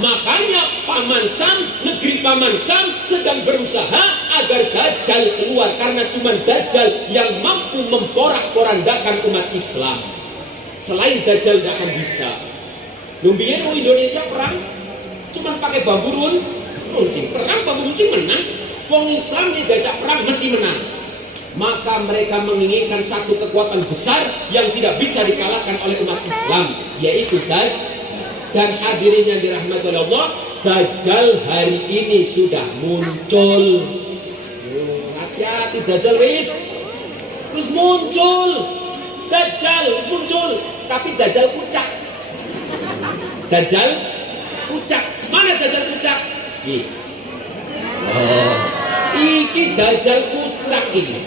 Makanya Paman Sam, negeri Paman Sam sedang berusaha agar Dajjal keluar. Karena cuma Dajjal yang mampu memporak-porandakan umat Islam. Selain Dajjal tidak akan bisa. Lumbian Indonesia perang cuma pakai bambu runcing. Perang bambu runcing menang. Wong Islam diajak perang mesti menang. Maka mereka menginginkan satu kekuatan besar yang tidak bisa dikalahkan oleh umat Islam, yaitu Dajjal. Dan hadirin yang dirahmati oleh Allah, Dajjal hari ini sudah muncul. Hati-hati, Dajjal wis muncul. Dajjal wis muncul, tapi Dajjal pucak. Dajjal pucak. Mana Dajjal pucak? Iki Dajjal pucak ini.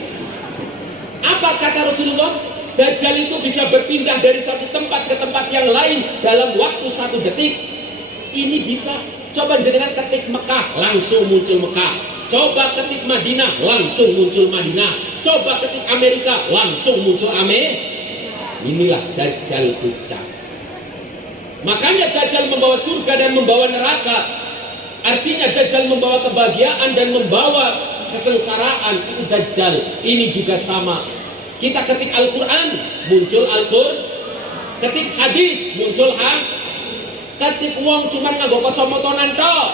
Apa kata Rasulullah? Dajjal itu bisa berpindah dari satu tempat ke tempat yang lain dalam waktu 1 detik. Ini bisa. Coba jenengan ketik Mekah, langsung muncul Mekah. Coba ketik Madinah, langsung muncul Madinah. Coba ketik Amerika, langsung muncul Amerika. Inilah Dajjal puncak. Makanya Dajjal membawa surga dan membawa neraka. Artinya Dajjal membawa kebahagiaan dan membawa kesengsaraan. Itu Dajjal. Ini juga sama. Kita ketik Al-Quran, muncul Al-Quran. Ketik hadis, muncul ketik wong cuman nganggo kacamataan tok.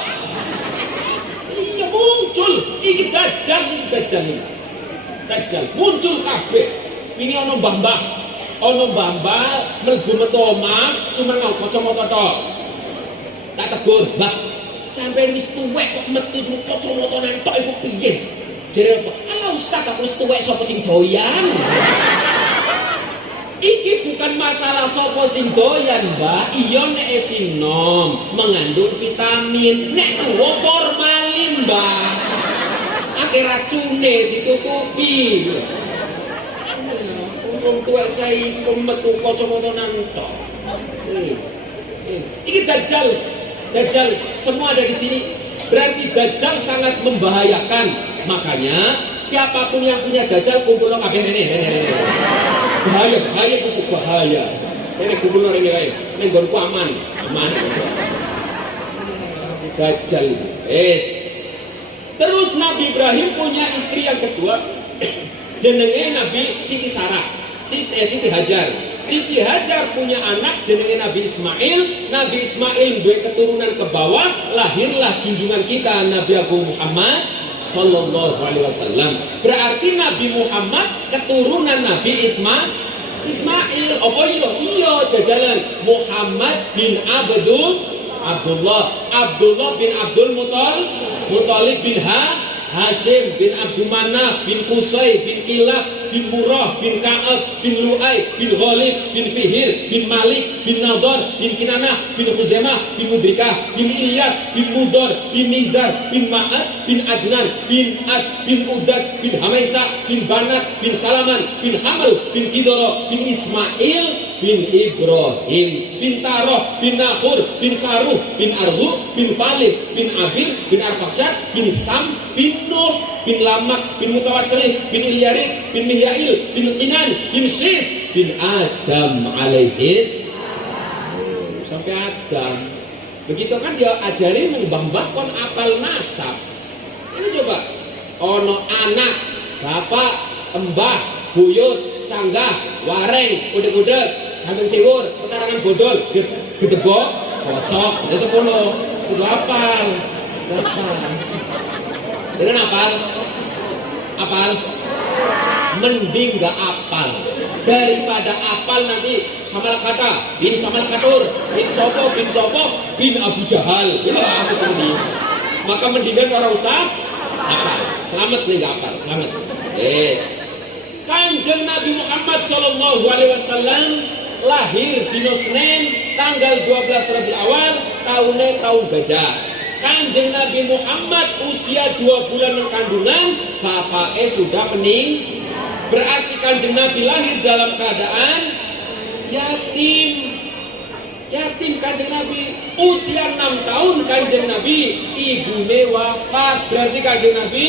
Iya muncul. Iki Dajjal, Dajjal muncul kabeh. Ini ono mbah-mbah mlebu metu omah cuman nganggo kacamata tok. Tak tegur, "Mbah, sampai wis tuwek kok metu kacamataan tok iku piye?" Jare apa? "Ala Ustaz, aku wis tuwek sapa sing doyan?" Iki bukan masalah sapa sing doyan, Mbak. Iya nek sing nom mengandung vitamin, nek tuwa formalin, Mbak. Akeh racune ditutupi. Wong tuwek saiki kok metu kacamataan tok. Iki Dajjal semua ada di sini. Berarti Dajjal sangat membahayakan. Makanya siapapun yang punya Dajjal kumpul kabeh ini. Bahaya cukup bahaya. Ini kumpul ini wae. Ning nggonku aman. Dajjal. Terus Nabi Ibrahim punya istri yang kedua, jenenge Nabi Siti Sarah, Siti Hajar. Siti Hajar punya anak jenenge Nabi Ismail. Nabi Ismail duwe keturunan ke bawah, lahirlah junjungan kita Nabi Agung Muhammad sallallahu alaihi wasallam. Berarti Nabi Muhammad keturunan Nabi Ismail. Apa iya jajalan Muhammad bin Abdullah bin Abdul Muthalib bin Hashim bin Abdul Manaf bin Qusay bin Kilab bin Murrah bin Ka'ab bin Lu'ay bin Ghalib bin Fihir bin Malik bin Nadar bin Kinanah bin Khuzaimah bin Mudrikah bin Ilyas bin Mudar bin Nizar bin Ma'ad bin Adnan bin Ad bin Udad bin Hamaisah bin Banat bin Salaman bin Hamal bin Kidoro bin Ismail bin Ibrahim bin Taroh bin Nahur bin Saruh bin Arhu bin Falih bin Abir bin Arfaksyad bin Sam bin Nuh bin Lamak bin Mutawassilih bin Ilyarid bin Mihyail bin Qinan bin Syith bin Adam alaihis sampai Adam. Begitu kan dia ajarin mbah-mbah kon apal nasab. Ini coba ono anak, bapak, embah, buyut, canggah, wareng, udeg-udeg, kantong siwur, petarangan bodol, gedebok, kosok, ya 10. Kudu apal. Dengan apal, mending gak apal daripada apal nanti sama kata bin sama katur bin sopo bin Abu Jahal itu aku tadi. Maka mendingan orang usah apal, selamat nih gak apal, selamat. Kanjeng Nabi Muhammad sallallahu alaihi wasallam lahir di Senin tanggal 12 Rabiul Awal tahun gajah. Kanjeng Nabi Muhammad usia 2 bulan kandungan, bapaknya sudah mening. Berarti kanjeng Nabi lahir dalam keadaan yatim. Kanjeng Nabi usia 6 tahun kanjeng Nabi ibunya wafat. Berarti kanjeng Nabi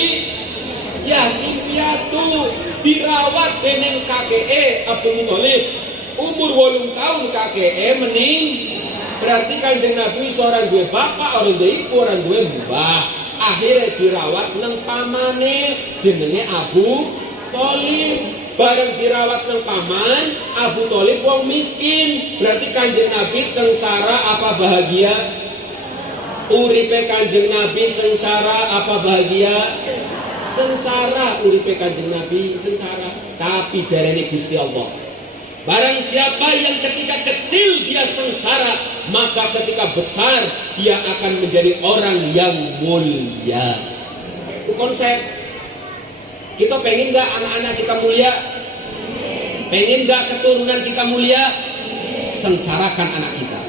yatim piatu dirawat dening kakeke Abdul Muthalib. Umur 8 tahun kakeke mening. Berarti kanjeng Nabi seorang dua bapak, orang dua ibu, orang dua mbah. Akhirnya dirawat nang pamane jenenge Abu Thalib. Bareng dirawat nang paman, Abu Thalib wong miskin. Berarti kanjeng Nabi sengsara apa bahagia? Uripe kanjeng Nabi sengsara apa bahagia? Sengsara. Uripe kanjeng Nabi sengsara. Tapi jarene Gusti Allah, barang siapa yang ketika kecil dia sengsara, maka ketika besar dia akan menjadi orang yang mulia. Itu konsep. Kita pengen gak anak-anak kita mulia? Pengen gak keturunan kita mulia? Sengsarakan anak kita.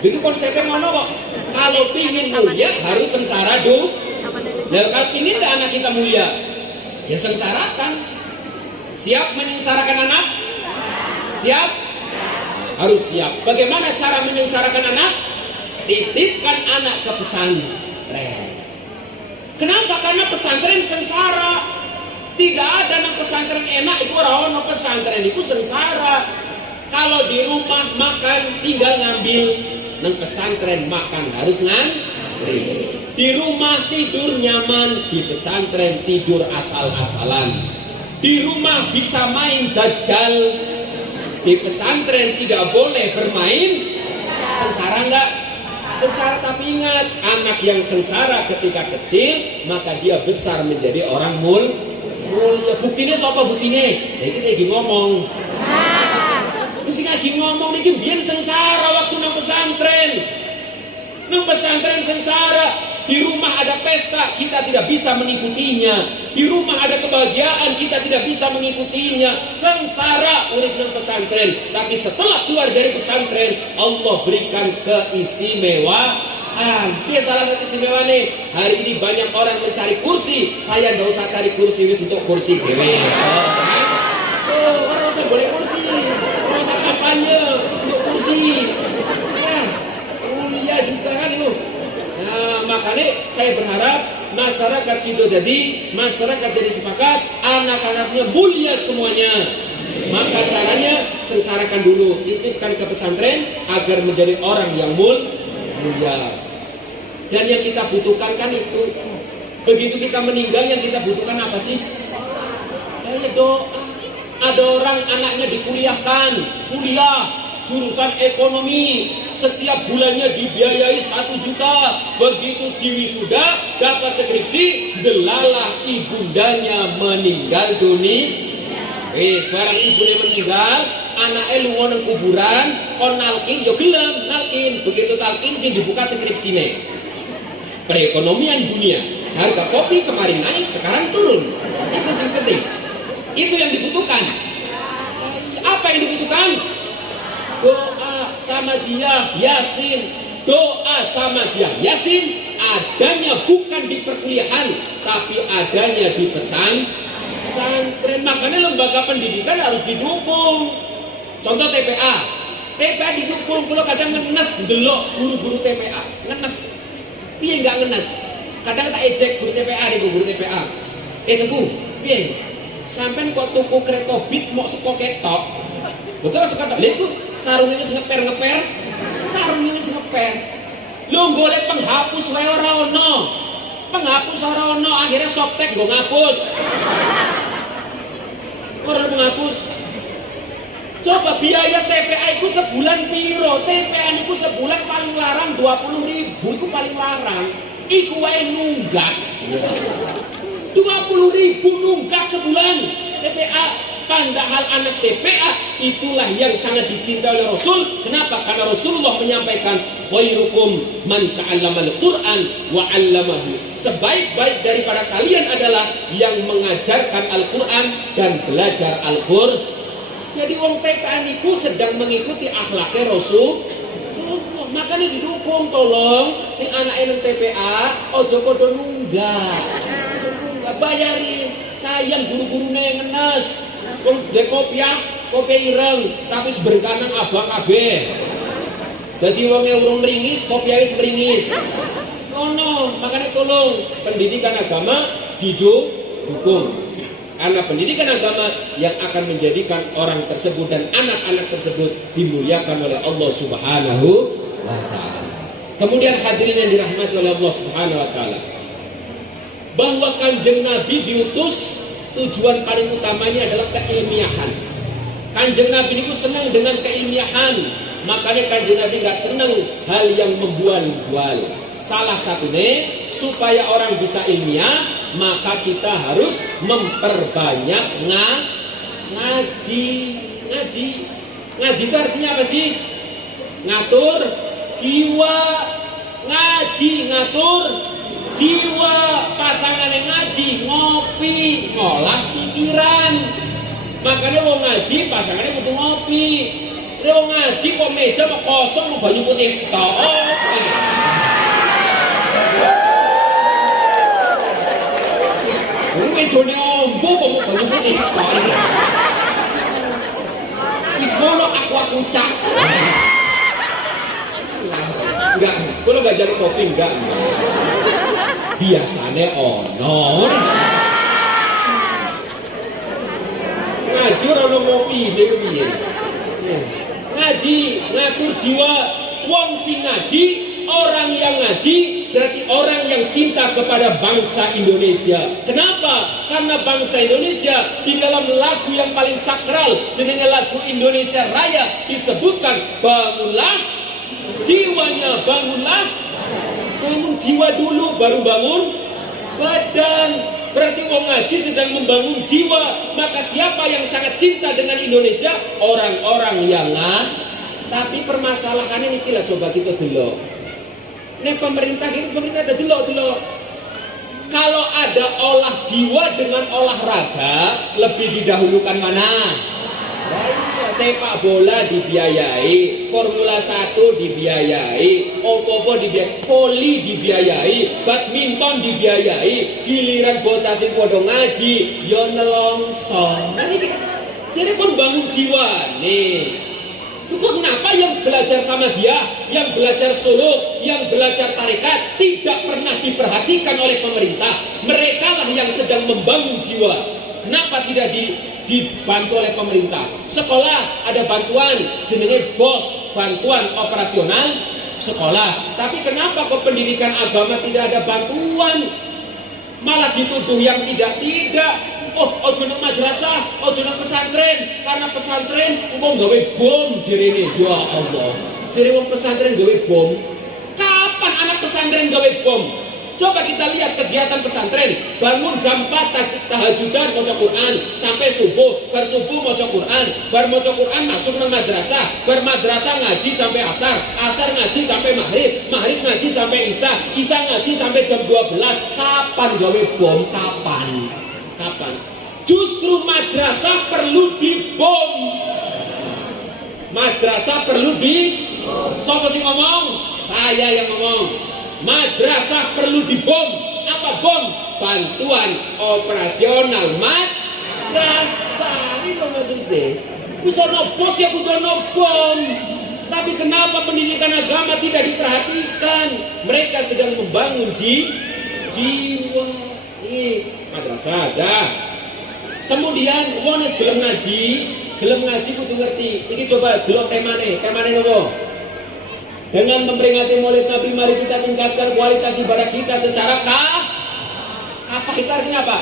Itu konsepnya mana kok? Kalau pingin mulia harus sengsara dulu. Nah, kalau pingin gak anak kita mulia? Ya sengsarakan. Siap menyengsarakan anak? Siap? Harus siap. Bagaimana cara menyengsarakan anak? Titipkan anak ke pesantren. Kenapa? Karena pesantren sengsara. Tidak ada nang pesantren enak itu orang pesantren itu sengsara. Kalau di rumah makan tinggal ngambil, nang pesantren makan harus ngantri. Di rumah tidur nyaman, di pesantren tidur asal-asalan. Di rumah bisa main dajjal, di pesantren tidak boleh bermain. Sengsara enggak? Sengsara. Tapi ingat, anak yang sengsara ketika kecil, maka dia besar menjadi orang mulia. Buktinya siapa buktinya? Nah, itu saya lagi ngomong. Mesti lagi ngomong ini biar sengsara waktu nang pesantren. Nang pesantren sengsara. Di rumah ada pesta, kita tidak bisa mengikutinya. Di rumah ada kebahagiaan, kita tidak bisa mengikutinya. Sengsara urip nang pesantren. Tapi setelah keluar dari pesantren, Allah berikan keistimewaan. Dia salah satu istimewa nih. Hari ini banyak orang mencari kursi. Saya nggak usah cari kursi, wis untuk kursi dewe. Orang usah boleh kursi, orang usah kampanye, untuk kursi. Ya, mulia juga kan lu. Nah, makanya saya berharap masyarakat Sidodadi, masyarakat jadi sepakat, anak-anaknya mulia semuanya. Maka caranya sengsarakan dulu, titipkan ke pesantren agar menjadi orang yang mulia. mulia. Dan yang kita butuhkan kan itu. Begitu kita meninggal yang kita butuhkan apa sih? Ya doa. Ada orang anaknya dikuliahkan, kuliah jurusan ekonomi, setiap bulannya dibiayai 1 juta. Begitu diwisuda dapat skripsi, delalah ibundanya meninggal dunia. Sekarang ibunya meninggal, anaknya lunga nang kuburan, kon nalkin, yo gelem nalkin. Begitu talkin sih dibuka skripsine. Perekonomian dunia, harga kopi kemarin naik, sekarang turun. Itu sih penting. Itu yang dibutuhkan. Apa yang dibutuhkan? Doa sama dia, Yasin. Doa sama dia, Yasin. Adanya bukan di perkuliahan, tapi adanya di pesantren. Makanya lembaga pendidikan harus didukung. Contoh TPA. TPA didukung. Kalau kadang ngenes delok guru-guru TPA, ngenes. Piye enggak ngenes? Kadang tak ejek guru TPA nih, guru TPA. Tunggu, piye? Sampai kok tuku kereta bit mau seko ketok. Betul sekedar lha iku sarungnya wis ngeper-ngeper. Sarungnya wis ngeper. Lu golek penghapus wae ora ono. Penghapus ora ono, akhirnya softtek nggo ngapus. Ora menghapus. Coba biaya TPA itu sebulan piro? TPA itu sebulan paling larang 20.000, itu paling larang. Iku wae nunggak. 20.000 nunggak sebulan TPA. Padahal anak TPA itulah yang sangat dicintai oleh Rasul. Kenapa? Karena Rasulullah menyampaikan khairukum man ta'allamal Qur'an wa 'allamahu. Sebaik-baik daripada kalian adalah yang mengajarkan Al-Qur'an dan belajar Al-Qur'an. Jadi wong TPA niku sedang mengikuti akhlaknya Rasul. Makanya didukung, tolong sing anake nang TPA ojo padha nunggak. Bayarin, sayang guru-gurune yang ngenes. Wong de kopiah, kopi ireng, tapi seberkanan abang kabeh. Jadi wong yang urung meringis, kopiah wis meringis. Ngono, makanya tolong pendidikan agama didukung. Karena pendidikan agama yang akan menjadikan orang tersebut dan anak-anak tersebut dimuliakan oleh Allah Subhanahu wa ta'ala. Kemudian hadirin yang dirahmati oleh Allah Subhanahu wa ta'ala, bahwa Kanjeng Nabi diutus tujuan paling utamanya adalah keilmiahan. Kanjeng Nabi itu senang dengan keilmiahan. Makanya Kanjeng Nabi gak senang hal yang membual-bual. Salah satunya supaya orang bisa ilmiah, maka kita harus memperbanyak ngaji. Ngaji itu artinya apa sih? Ngatur jiwa. Ngaji ngatur jiwa. Pasangan yang ngaji ngopi, ngolah pikiran. Makanya mau ngaji pasangannya butuh ngopi. Mau ngaji kok meja mau kosong mau banyu putih tok. Mejone ombo kok mau banyu putih tok iki. Wis ngono aku cak. Enggak, kalau enggak jadi kopi enggak. Biasanya ono. Ngaji ora ngopi dhewe piye. Ngaji ngatur jiwa. Wong sing ngaji, orang yang ngaji berarti orang yang cinta kepada bangsa Indonesia. Kenapa? Karena bangsa Indonesia di dalam lagu yang paling sakral, jenenge lagu Indonesia Raya, disebutkan bangunlah jiwanya, bangunlah. Bangun jiwa dulu baru bangun badan. Berarti wong ngaji sedang membangun jiwa. Maka siapa yang sangat cinta dengan Indonesia? Orang-orang yang tapi permasalahannya ini lah, coba kita dulu. Ini pemerintah ada dulu. Kalau ada olah jiwa dengan olahraga, lebih didahulukan mana? Sepak bola dibiayai, Formula 1 dibiayai, opo-opo dibiayai, voli dibiayai, badminton dibiayai, giliran bocah sing padha ngaji yo nelongso. Jadi kon bangun jiwa nih. Kok kenapa yang belajar sama dia, yang belajar suluk, yang belajar tarekat tidak pernah diperhatikan oleh pemerintah? Mereka lah yang sedang membangun jiwa. Kenapa tidak dibantu oleh pemerintah? Sekolah ada bantuan, jenenge BOS, bantuan operasional sekolah. Tapi kenapa kok pendidikan agama tidak ada bantuan? Malah dituduh yang tidak. Oh, ojo nang madrasah, ojo nang pesantren, karena pesantren engko gawe bom jerene. Ya Allah. Jere wong pesantren gawe bom. Kapan anak pesantren gawe bom? Coba kita lihat kegiatan pesantren. Bangun jam 4 tahajudan maca Quran sampai subuh, bar subuh maca Quran, bar maca Quran masuk nang madrasah, bar madrasah ngaji sampai asar, asar ngaji sampai maghrib, maghrib ngaji sampai isya, isya ngaji sampai jam 12. Kapan gawe bom? Kapan? Justru madrasah perlu dibom. Madrasah perlu Siapa sih ngomong? Saya yang ngomong. Madrasah perlu dibom. Apa bom? Bantuan operasional madrasah. Ini maksudnya. Bisa nobos ya butuh nobom. Tapi kenapa pendidikan agama tidak diperhatikan? Mereka sedang membangun jiwa. Ini madrasah ada. Kemudian wones gelem ngaji kudu ngerti. Iki coba delok temane nopo? Dengan memperingati Maulid Nabi, mari kita tingkatkan kualitas ibadah kita secara apa kita artinya apa?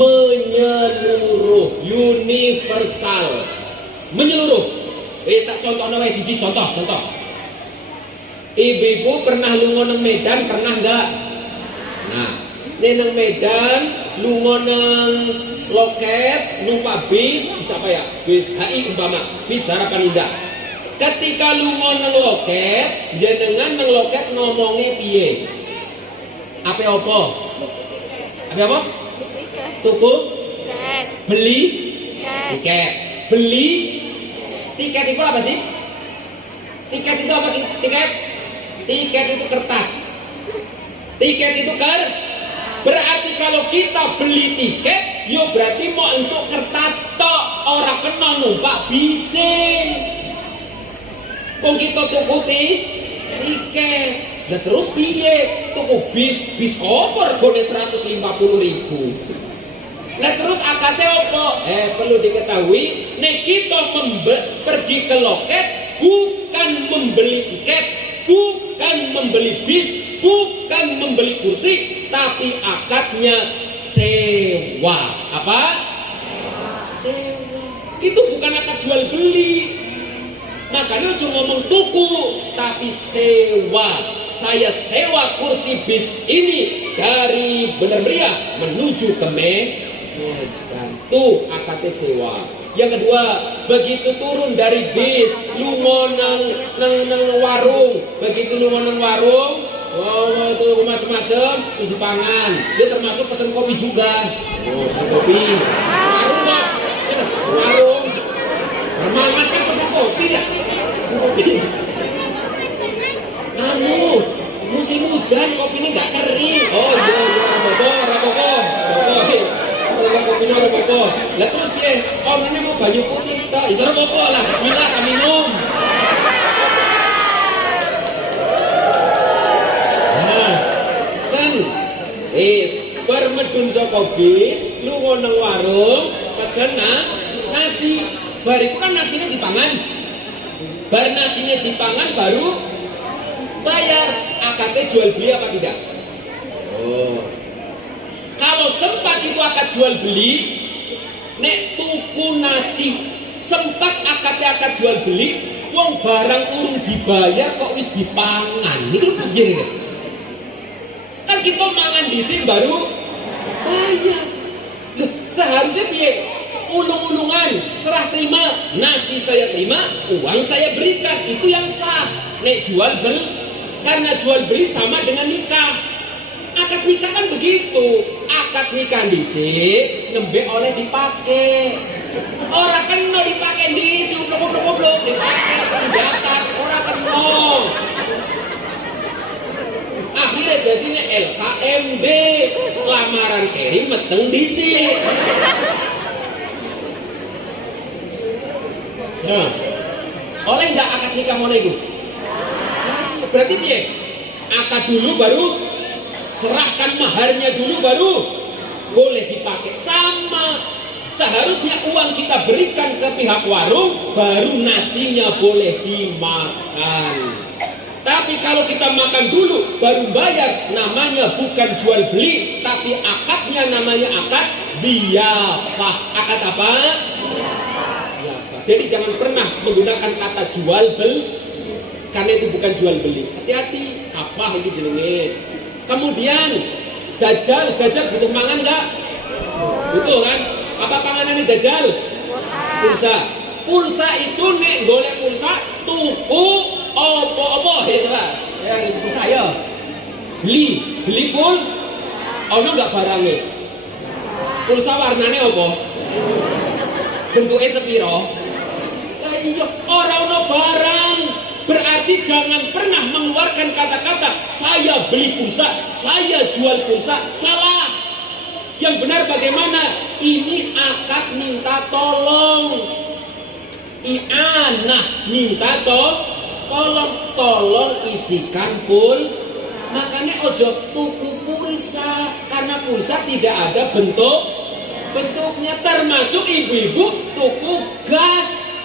Menyeluruh, universal. Menyeluruh. Tak contohnya wae siji contoh. Ibu-ibu pernah lunga nang Medan, pernah enggak? Nah, nang Medan lunga nang loket numpak bis, bisa apa ya? Bis HI umpama, bis Harapan Indah. Ketika lunga nang loket, jenengan nang loket ngomongnya piye? Apa? Tuku? Beli? Tiket. Beli? Tiket itu apa sih? Tiket itu apa? Tiket itu kertas. Tiket itu berarti kalau kita beli tiket, yo berarti mau untuk kertas tok, ora kena numpak bising. Kok kita tuku tiket, nah terus piye? Tuku bis apa regane 150.000. Nah terus akate apa? Perlu diketahui, nek kita pergi ke loket bukan membeli tiket, bukan membeli bis, bukan membeli kursi, tapi akadnya sewa. Apa? Sewa. Itu bukan akad jual beli. Makanya cuma ngomong tuku, tapi sewa. Saya sewa kursi bis ini dari Bener Meriah menuju ke Medan. Tuh akadnya sewa. Yang kedua, begitu turun dari bis, lunga nang warung. Begitu lunga nang warung, oh itu macam-macam, terus dipangan. Dia termasuk pesen kopi juga. Oh, pesen kopi. Warung kok? Warung. Bermangat kan pesen kopi ya? Pesen kopi. Musim hujan kopi ini nggak kering. Oh iya, rapoko. Kopinya rapoko. Lah terus dia, ini mau banyu putih kita. Isa rapoko lah, bismillah kita minum. Bermedun saka bis, lunga nang warung, pesen nasi. Bariku kan nasinya dipangan. Bar nasinya dipangan baru bayar. Akadnya jual beli apa tidak? Oh. Kalau sempat itu akad jual beli, nek tuku nasi sempat akadnya akad jual beli, wong barang urung dibayar kok wis dipangan. Itu piye nih? Kan kita mangan di sini baru bayar. Loh, seharusnya piye? Ulung-ulungan, serah terima, nasi saya terima, uang saya berikan, itu yang sah. Nek jual beli, karena jual beli sama dengan nikah. Akad nikah kan begitu. Akad nikah di sini nembe oleh dipakai. Orang kena dipakai di sini, goblok dipakai pendatar, orang kena. Akhirnya jadinya LKMD, lamaran Eri meteng di sini. Nah, oleh nggak akad nikah mau itu? Berarti piye? Akad dulu baru serahkan maharnya dulu baru boleh dipakai. Sama seharusnya uang kita berikan ke pihak warung baru nasinya boleh dimakan. Tapi kalau kita makan dulu baru bayar, namanya bukan jual beli, tapi akadnya namanya akad diyafah. Akad apa? Diyafah. Jadi jangan pernah menggunakan kata jual beli, karena itu bukan jual beli. Hati-hati, kafah ini jenenge. Kemudian dajjal butuh mangan enggak? Butuh kan? Apa panganannya dajjal? Pulsa itu nek golek pulsa tuku opo-opo ya salah. Yang pulsa ya. Beli pun ono enggak barangnya? Pulsa warnane opo? Bentuknya sepiro? Lah iya, ora ono barang. Berarti jangan pernah mengeluarkan kata-kata saya beli pulsa, saya jual pulsa. Salah. Yang benar bagaimana? Ini akad minta tolong. I'anah minta tolong isikan makanya ojo tuku pulsa, karena pulsa tidak ada bentuknya. Termasuk ibu-ibu tuku gas.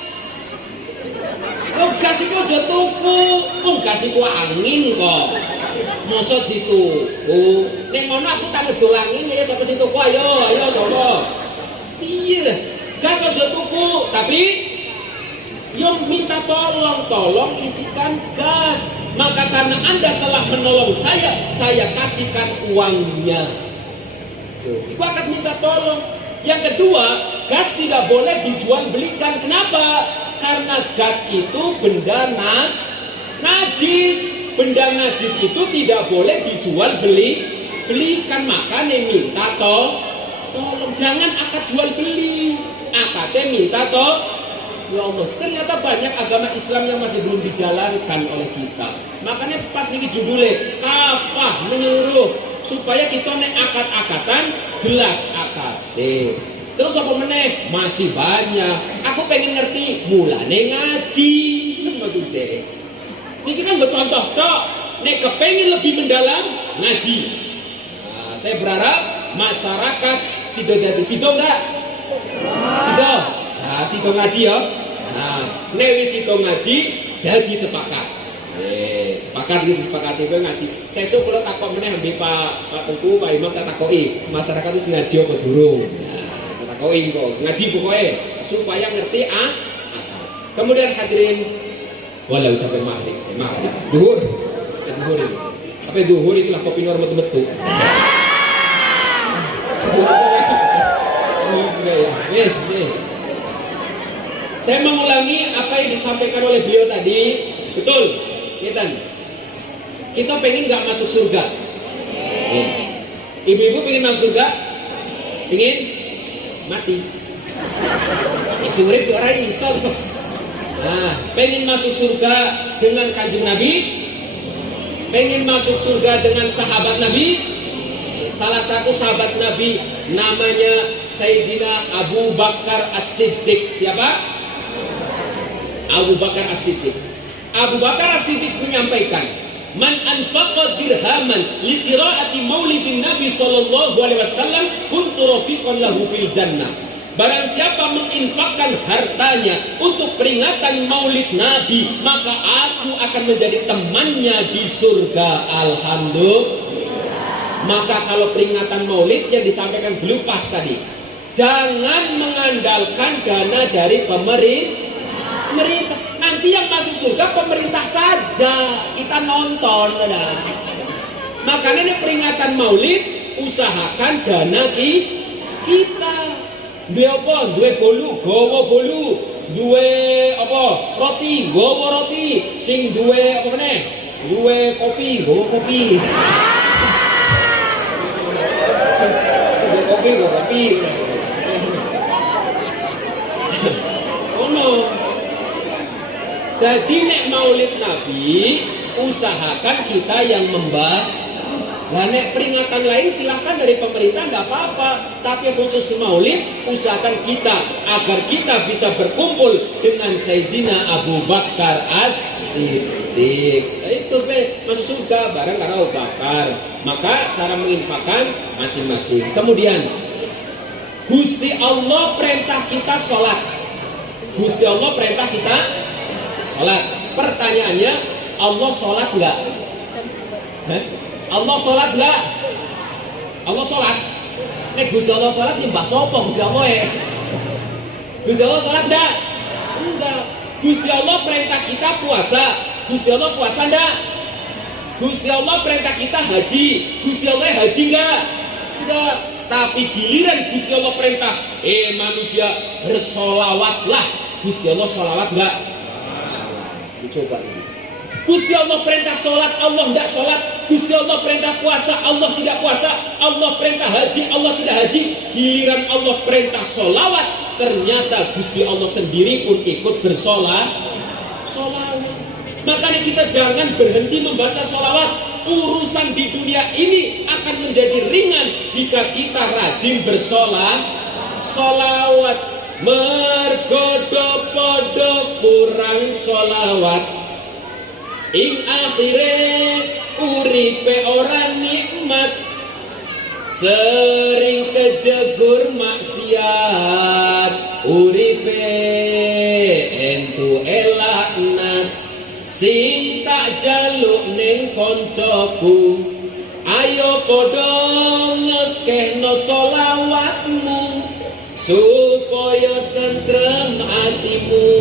Gas itu ojo tuku, gas itu angin kok. Mosok dituku. Nek ngono aku tak ngedol angin ya sapa sing tuku ayo sapa. Iya, gas ojo tuku, tapi yang minta tolong isikan gas. Maka karena Anda telah menolong saya kasihkan uangnya. Itu akan minta tolong. Yang kedua, gas tidak boleh dijual belikan. Kenapa? Karena gas itu benda najis. Benda najis itu tidak boleh dijual belikan. Makanya minta tolong. Jangan akad jual beli. Akadnya minta tolong. Ya Allah, ternyata banyak agama Islam yang masih belum dijalankan oleh kita. Makanya pas ini judulnya kafah menyuruh supaya kita nek akad-akatan jelas akad. Terus apa meneh? Masih banyak. Aku pengen ngerti mulane ngaji. Maksudnya ini kan gue contoh tok. Nek kepengen lebih mendalam ngaji. Nah, saya berharap masyarakat sido enggak? Sido. Nah, sido ngaji ya. Nah, nek sido ngaji jadi sepakat. Sepakat itu ngaji. Sesuk kula takok meneh ambek Pak Tengku, Pak Imam tak takoki, masyarakat itu ngaji apa durung. Nah, takoki kok. Ngaji pokoknya supaya ngerti akal. Kemudian hadirin walau sampai maghrib. Duhur ini. Apa duhur itu lah kopi normal betul. Yes. Saya mengulangi apa yang disampaikan oleh beliau tadi. Betul, kita pengen nggak masuk surga. Ibu-ibu pengen masuk surga, pengen mati. Isi urip tuh orang iso. Nah, pengen masuk surga dengan kanjeng Nabi, pengen masuk surga dengan sahabat Nabi. Salah satu sahabat Nabi namanya Sayyidina Abu Bakar As-Siddiq. Siapa? Abu Bakar As-Siddiq. Abu Bakar As-Siddiq menyampaikan, "Man anfaqa dirhaman li qiraati maulidin Nabi sallallahu alaihi wasallam kuntu rafiqan lahu fil jannah." Barang siapa menginfakkan hartanya untuk peringatan maulid Nabi, maka aku akan menjadi temannya di surga. Alhamdulillah. Maka kalau peringatan maulid yang disampaikan beliau pas tadi, jangan mengandalkan dana dari pemerintah. Nanti yang masuk surga pemerintah saja, kita nonton. Makanya ini peringatan maulid, usahakan dana kita. Duwe apa? Duwe bolu, gowo bolu. Duwe apa? Roti, gowo roti. Sing duwe apa meneh? Duwe kopi, gowo kopi. Duwe kopi. Oh no. Jadi nek maulid Nabi, usahakan kita yang membah. Nah, nek peringatan lain silahkan dari pemerintah nggak apa-apa. Tapi khusus maulid, usahakan kita agar kita bisa berkumpul dengan Sayyidina Abu Bakar As-Siddiq. Nah, itu masuk surga bareng karena Abu Bakar. Maka cara menginfakkan masing-masing. Kemudian Gusti Allah perintah kita sholat. Gusti Allah perintah kita sholat. Pertanyaannya, Allah sholat enggak? Allah sholat enggak? Allah sholat? Nek Gusti Allah sholat nyembah sapa Gusti Allah ya? Gusti Allah sholat enggak? Enggak. Gusti Allah perintah kita puasa. Gusti Allah puasa enggak? Gusti Allah perintah kita haji. Gusti Allah haji enggak? Enggak. Tapi giliran Gusti Allah perintah, manusia bersolawatlah. Gusti Allah solawat enggak? Dicoba ini. Gusti Allah perintah sholat, Allah tidak sholat. Gusti Allah perintah puasa, Allah tidak puasa. Allah perintah haji, Allah tidak haji. Giliran Allah perintah sholawat, ternyata Gusti Allah sendiri pun ikut bersolawat. Makanya kita jangan berhenti membaca sholawat. Urusan di dunia ini akan menjadi ringan jika kita rajin bersolawat. Mergodo-podo kurang sholawat, ing akhire uripe ora nikmat, sering kejegur maksiat, uripe entu elaknat. Sing tak jaluk ning koncoku, ayo podo ngekehno sholawatmu, supaya tentrem hatimu,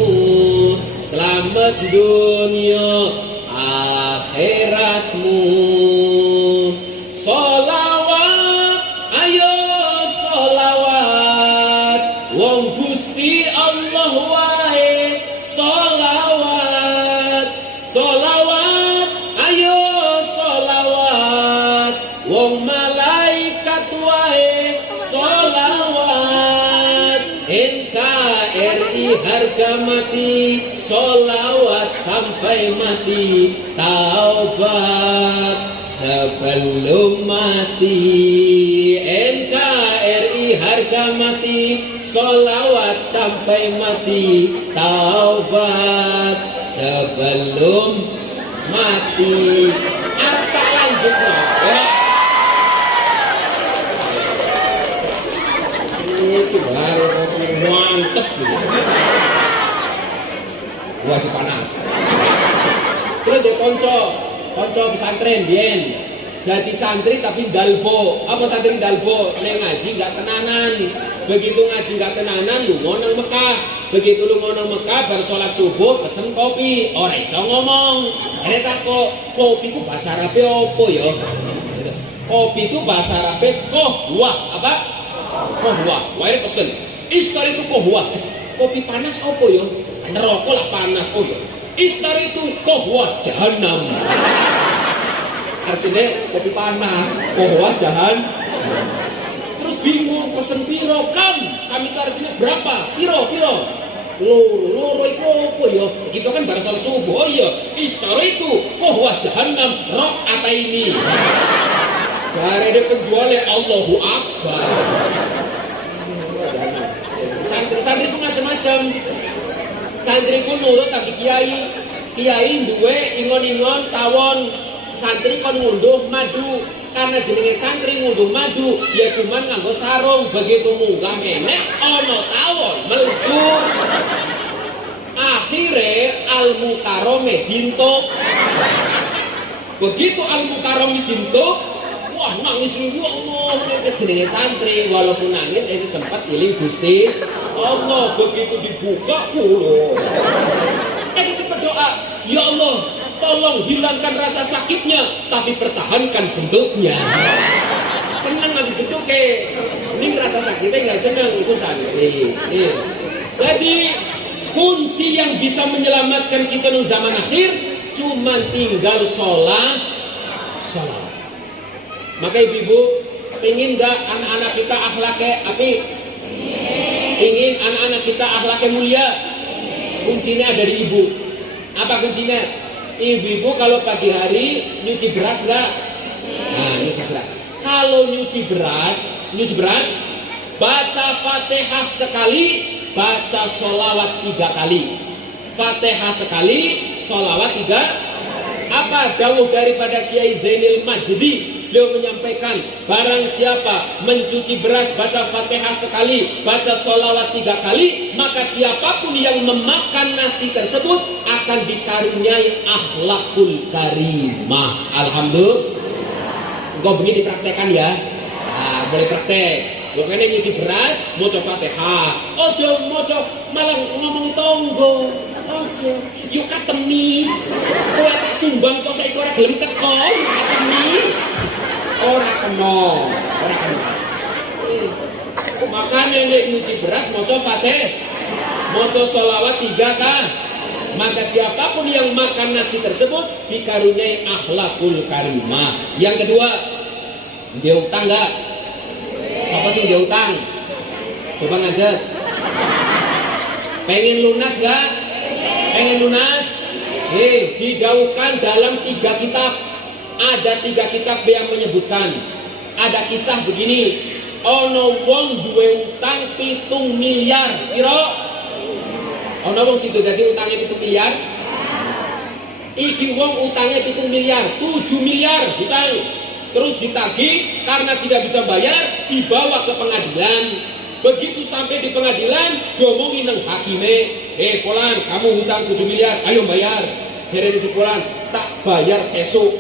selamat dunia akhiratmu. Sholawat, ayo sholawat, wong Gusti Allah wae sholawat. Sholawat, ayo sholawat, wong malaikat wae sholawat. NKRI harga mati, sholawat sampai mati, taubat sebelum mati. NKRI harga mati, sholawat sampai mati, taubat sebelum mati. Apa lanjutnya? Itu baru mantep gitu. Wah si panas. Terus dia konco pesantren Dien. Jadi santri tapi dalbo. Apa santri dalbo? Neng ngaji nggak tenanan. Begitu ngaji nggak tenanan, lu ngonang Mekah. Begitu lu ngonang Mekah, baru sholat subuh pesen kopi. Orang iso ngomong. Tak kok kopi itu bahasa Arab apa ya? Kopi itu bahasa Arab kohwah apa? Kohwah. Wae pesen. Istar itu kohwah. Kopi panas apa ya? Neraka lah panas. Oh ya. Istar itu kohwah jahanam. Artinya kopi panas, kohwah jahanam. Terus bingung pesen piro kami itu artinya berapa? Piro loro itu apa ya? Itu kan baru salat subuh. Oh iya, istar itu kohwah jahanam rakaat ini. Jare dia penjualnya Allahu Akbar. Santri itu macam-macam. Santri ku nurut tapi kiai duwe ingon-ingon tawon. Santri kon ngunduh madu, karena jenenge santri ngunduh madu ya cuman nganggo sarung. Begitu munggah menek ono tawon meluncur. Akhire al-mukarrome hintuk. Begitu al-mukarrome hintuk, wah nangis ya Allah, jenenge santri. Walaupun nangis itu sempat iling Gusti Allah. Begitu dibuka sempat doa, ya Allah tolong hilangkan rasa sakitnya, tapi pertahankan bentuknya. Senang lagi bentuknya, ini rasa sakitnya nggak senang, itu santri. Jadi kunci yang bisa menyelamatkan kita di zaman akhir cuma tinggal sholat. Maka ibu-ibu ingin nggak anak-anak kita akhlaknya api? Ingin anak-anak kita akhlaknya mulia? Kuncinya ada di ibu. Apa kuncinya? Ibu-ibu kalau pagi hari nyuci beras nggak? Nah, nyuci beras. Kalau nyuci beras, baca Fatihah sekali, baca sholawat 3 kali. Fatihah sekali, sholawat 3. Apa dawuh daripada Kiai Zainil Majdi beliau menyampaikan, barang siapa mencuci beras, baca Fatihah sekali, baca sholawat 3 kali, maka siapapun yang memakan nasi tersebut akan dikaruniai akhlakul karimah. Alhamdulillah. Engkau begini praktekkan ya. Nah, boleh praktek. Makanya nyuci beras, moco Fatihah. Ojo moco malah ngomong tonggo. Ojo, yuk katemi. Kowe tak sumbang kok saiki ora gelem teko, katemi. Ora kena. Makanya nek nyuci beras moco Fatihah, moco sholawat 3 kali. Maka siapapun yang makan nasi tersebut dikaruniai akhlakul karimah. Yang kedua, dia utang enggak? Siapa sih dia utang? Coba ngadet. Pengen lunas gak? Pengen lunas? Didaukan dalam 3 kitab. Ada 3 kitab yang menyebutkan. Ada kisah begini. Ono wong duwe utang 7 miliar. Piro? Ono wong situ jadi utangnya 7 miliar. Iki wong utangnya 7 miliar. 7 miliar utang. Terus ditagih, karena tidak bisa bayar, dibawa ke pengadilan. Begitu sampai di pengadilan, diomongin nang hakime, Polan, kamu hutang 7 miliar, ayo bayar. Jadi si Polan, tak bayar sesuk,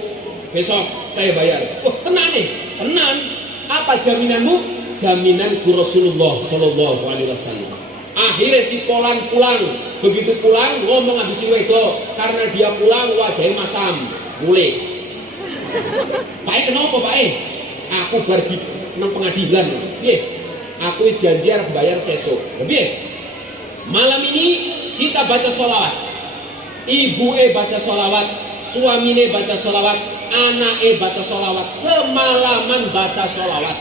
besok saya bayar. Wah, tenang nih, tenang. Apa jaminanmu? Jaminanku Rasulullah Sallallahu Alaihi Wasallam. Akhirnya si Polan pulang. Begitu pulang, ngomong habis wedo, karena dia pulang wajahnya masam, mulai. Pak kenapa Pak? Aku pergi nang pengadilan. Aku wis janji arep bayar sesuk. Malam ini kita baca sholawat. Ibu baca sholawat, suamine baca sholawat, anake baca sholawat, semalaman baca sholawat.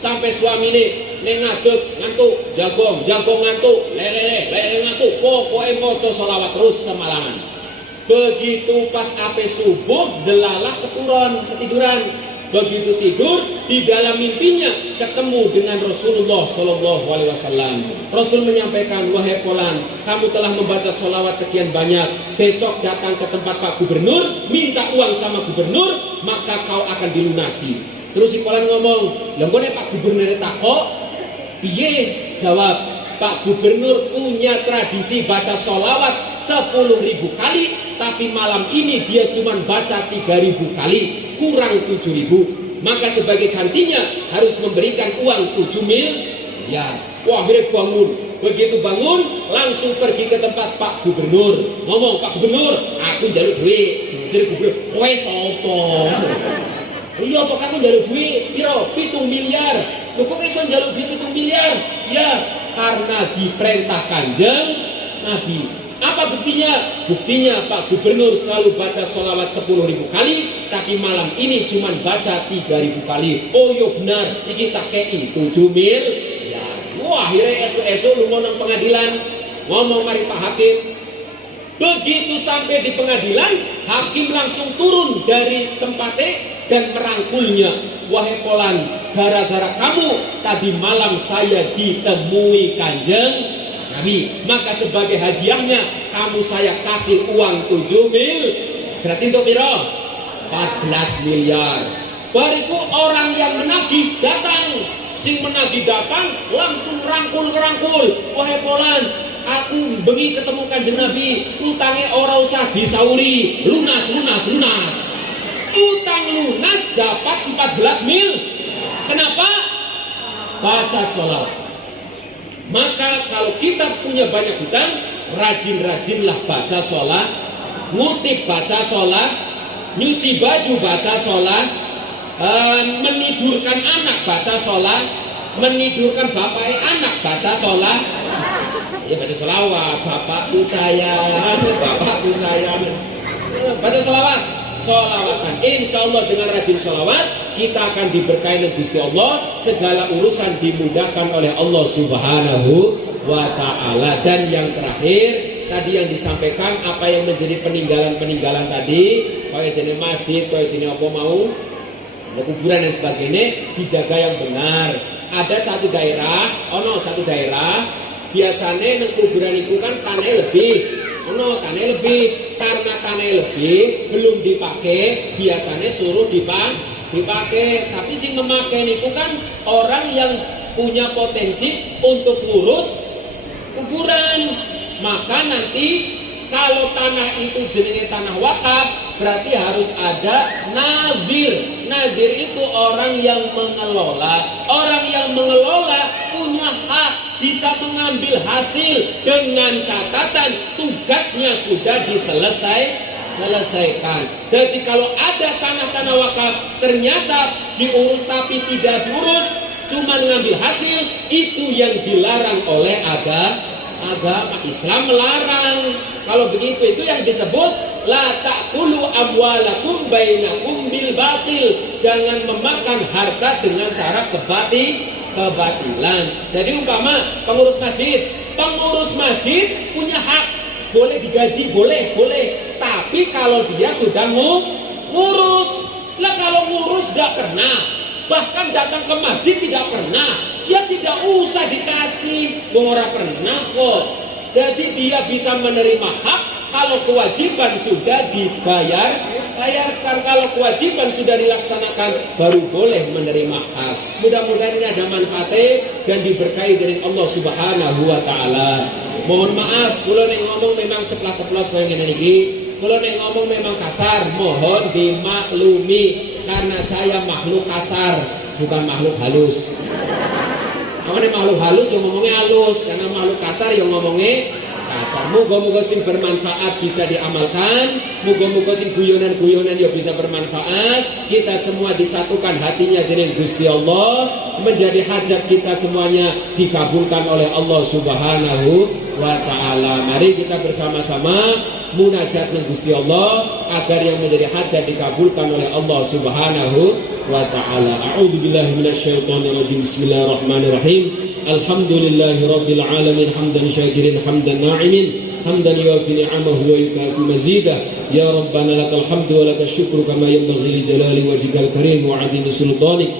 Sampai suamine neng ngantuk, jagong ngantuk, lele ngantuk, pokoknya maca sholawat terus semalaman. Begitu pas ape subuh delalah ketiduran. Begitu tidur di dalam mimpinya ketemu dengan Rasulullah Shallallahu Alaihi Wasallam. Rasul menyampaikan, wahai Polan, kamu telah membaca sholawat sekian banyak. Besok datang ke tempat Pak Gubernur, minta uang sama Gubernur, maka kau akan dilunasi. Terus si Polan ngomong, lembone Pak Gubernur takok, piye? Jawab, Pak Gubernur punya tradisi baca sholawat 10.000 kali, tapi malam ini dia cuma baca 3.000 kali, kurang 7.000. Maka sebagai gantinya harus memberikan uang 7 miliar. Wah, akhirnya bangun. Begitu bangun, langsung pergi ke tempat Pak Gubernur. Ngomong, Pak Gubernur, aku njaluk duit. Jadi Gubernur, kowe sapa? Iya, kok aku njaluk duit? Piro? 7 miliar. Lho kok iso njaluk duit 7 miliar? Ya, karena diperintah Kanjeng Nabi. Apa buktinya? Buktinya Pak Gubernur selalu baca sholawat 10.000 kali, tapi malam ini cuma baca 3.000 kali. Oh iya benar, ini tak kei 7 miliar. Wah, akhirnya esok-esok lu ngomong pengadilan, ngomong mari Pak Hakim. Begitu sampai di pengadilan, hakim langsung turun dari tempatnya dan merangkulnya. Wahai Polan, gara-gara kamu tadi malam saya ditemui Kanjeng Nabi, maka sebagai hadiahnya kamu saya kasih uang 7 miliar. Berarti untuk piro? 14 miliar. Bariku orang yang menagih datang. Sing menagih datang langsung rangkul. Wahai Polan, aku bengi ketemu Kanjeng Nabi, utangnya ora usah disauri, lunas. Utang lunas dapat 14 miliar. Kenapa? Baca sholawat. Maka kalau kita punya banyak hutang, rajin-rajinlah baca sholat, ngutip baca sholat, nyuci baju baca sholat, menidurkan anak baca sholat, menidurkan bapaknya anak baca sholat. Ya baca sholawat, bapakku sayang, baca sholawat. Sholawatan, insya Allah dengan rajin sholawat kita akan diberkahi oleh Gusti Allah, segala urusan dimudahkan oleh Allah Subhanahu wa Ta'ala. Dan yang terakhir tadi yang disampaikan, apa yang menjadi peninggalan tadi, kayak jenis masjid, kayak jenis apa mau, kuburan dan sebagainya, dijaga yang benar. Ada satu daerah biasanya nang kuburan itu kan tanahnya lebih. Tanah lebih, karena tanah lebih belum dipakai, biasanya suruh dipakai. Tapi si memakai itu kan orang yang punya potensi untuk ngurus kuburan. Maka nanti kalau tanah itu jenenge tanah wakaf, berarti harus ada nadir. Nadir itu orang yang mengelola. Orang yang mengelola punya hak, bisa mengambil hasil dengan catatan tugasnya sudah diselesaikan. Jadi kalau ada tanah-tanah wakaf ternyata diurus tapi tidak diurus, cuma mengambil hasil, itu yang dilarang oleh agama Islam melarang. Kalau begitu itu yang disebut la ta'kulu amwalakum bainakum bil batil. Jangan memakan harta dengan cara kebatilan. Jadi umpama pengurus masjid punya hak, boleh digaji, boleh. Tapi kalau dia sudah ngurus, lah kalau ngurus tidak pernah, bahkan datang ke masjid tidak pernah, ya tidak usah dikasih, ora pernah kok. Jadi dia bisa menerima hak kalau kewajiban sudah bayarkan. Kalau kewajiban sudah dilaksanakan, baru boleh menerima hak. Mudah-mudahan ini ada manfaatnya dan diberkahi dari Allah Subhanahu wa Ta'ala. Mohon maaf, kalau nek ngomong memang ceplas-ceplos kayak gini niki. Kalau nek ngomong memang kasar, mohon dimaklumi karena saya makhluk kasar, bukan makhluk halus. Awalnya makhluk halus yang ngomongnya halus, karena makhluk kasar yang ngomongnya kasar. Moga-moga sing bermanfaat bisa diamalkan, moga-moga sing guyonan-guyonan ya bisa bermanfaat. Kita semua disatukan hatinya dengan Gusti Allah, menjadi hajat kita semuanya dikabulkan oleh Allah Subhanahu wa Ta'ala. Mari kita bersama-sama munajat dengan Gusti Allah agar yang menjadi hajat dikabulkan oleh Allah Subhanahu wa Ta'ala. A'udzubillahi minasyaitonirrajim. Bismillahirrahmanirrahim. Alhamdulillahi rabbil alamin, hamdan syakirin, hamdan na'imin, hamdan yuafi ni'amahu wa yukafi mazidah. Ya Rabbana lakal hamdu wa lakal syukru kama yanbaghi li jalali wajhikal karim wa 'azimi sultanik.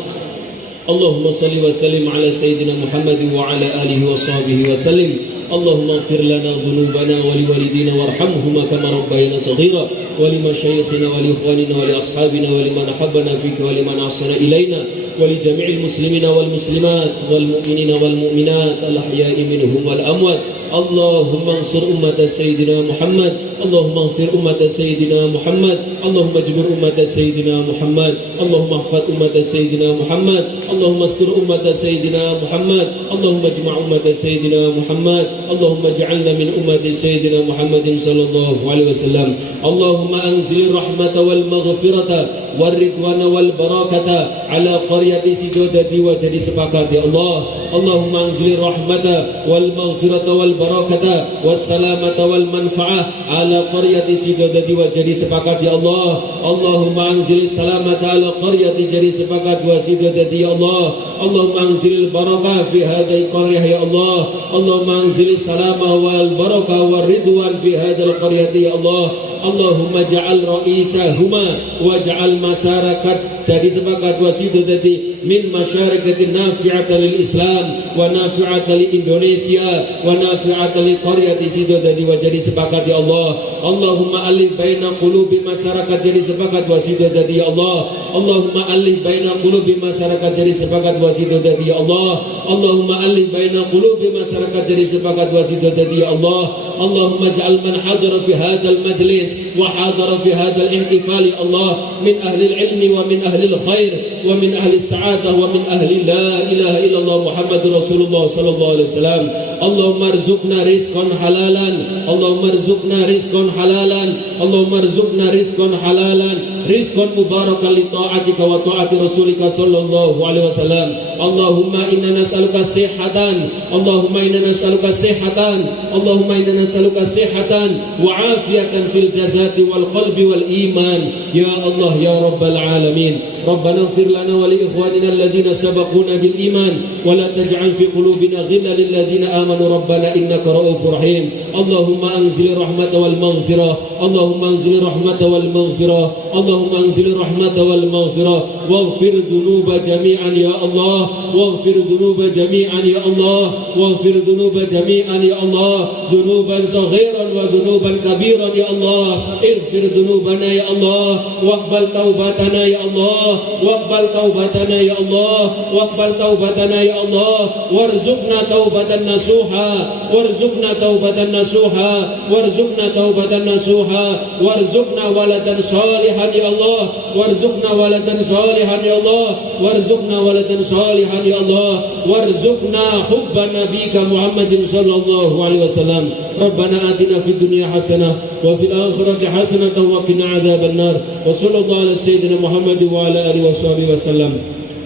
Allahumma salli wa sallim ala sayyidina Muhammad wa ala alihi wa sahbihi wa sallim. Allahumma ighfir lana dhunubana wa liwalidina warhamhuma kama rabbayana saghira wa limashayikhina wa liikhwanina wa liashabina wa liman ahabbana fika wa liman ahsana ilaina wa li jami'il muslimina wal muslimat wal mu'minina wal mu'minat al ahya'i minhum wal amwat. Allahumma ansur ummata sayyidina Muhammad, Allahumma ighfir ummata sayyidina Muhammad, Allahumma jbur ummata sayyidina Muhammad, Allahumma ihfaz ummata sayyidina Muhammad, Allahumma astur ummata sayyidina Muhammad, Allahumma ijma' ummata sayyidina Muhammad, Allahumma ij'alna min ummati sayyidina Muhammadin sallallahu alaihi wasallam. Allahumma anzil rahmata wal maghfirata wal ridwana wal barakata ala qaryati sidodati wa jadi sepakat ya Allah. Allahumma anzil rahmata wal maghfirata wal barakata was salamata wal manfa'ah ala qaryati sidodati wa jadi sepakat ya Allah. Allahumma anzil salamata ala qaryati jadi sepakat wa sidodati ya Allah. Allahumma anzil barakah fi hadhihi qaryah ya Allah. Allahumma anzil salama wal barakah wal ridwan fi hadhil qaryati ya Allah. Allahumma ja'al ra'isahuma wa ja'al masyarakat jadi sepakat wasidati min masyarakatin nafi'atan lil Islam wa nafi'atan li Indonesia wa nafi'atan li qaryati sidati wa jadi sepakat ya Allah. Allahumma alif baina qulubi masyarakat jadi sepakat wasidati ya Allah. Allahumma alif baina qulubi masyarakat jadi sepakat wasidati ya Allah. Allahumma alif baina qulubi masyarakat jadi sepakat wasidati ya Allah. Allahumma ja'al man hadara fi hadzal majlis wa hadara fi hadzal ihtifal ya Allah min ahli al-ilmi wa min ahli al-khair wa min ahli as-sa'adah wa min ahli la ilaha illallah Muhammadur Rasulullah sallallahu alaihi wasallam. Allahumma arzuqna rizqan halalan, Allahumma arzuqna rizqan halalan, Allahumma arzuqna rizqan halalan, rizqan mubarakan li ta'atika wa ta'ati rasulika sallallahu alaihi wasallam. Allahumma inna nas'aluka sihhatan, Allahumma inna nas'aluka sihhatan, Allahumma inna nas'aluka sihhatan wa afiyatan fil jazati wal qalbi wal iman ya Allah ya rabbal alamin. Rabbana ighfir lana wa li ikhwanina alladhina sabaquna bil iman wa la taj'al fi qulubina ghillan lil ladzina amanu rabbana innaka ra'ufur rahim. Allahumma anzil rahmata wal maghfirah, Allahumma anzil rahmata wal maghfirah, اللهم انزل الرحمة والمغفرة واغفر ذنوب جميعا يا الله واغفر ذنوب جميعا يا الله واغفر ذنوب جميعا يا الله ذنوبا صغيرا وذنوبا كبيرا يا الله اغفر ذنوبنا يا الله واقبل توبتنا يا الله واقبل توبتنا يا الله واقبل توبتنا يا الله وارزقنا توبة نصوحا وارزقنا توبة نصوحا وارزقنا توبة نصوحا وارزقنا ولدا صالحا يا الله وارزقنا ولدا صالحا يا الله وارزقنا ولدا صالحا يا الله وارزقنا حب نبيك محمد صلى الله عليه وسلم ربنا آتنا في الدنيا حسنة وفي الآخرة حسنة وقنا عذاب النار وصلى الله على سيدنا محمد وعلى آله وصحبه وسلم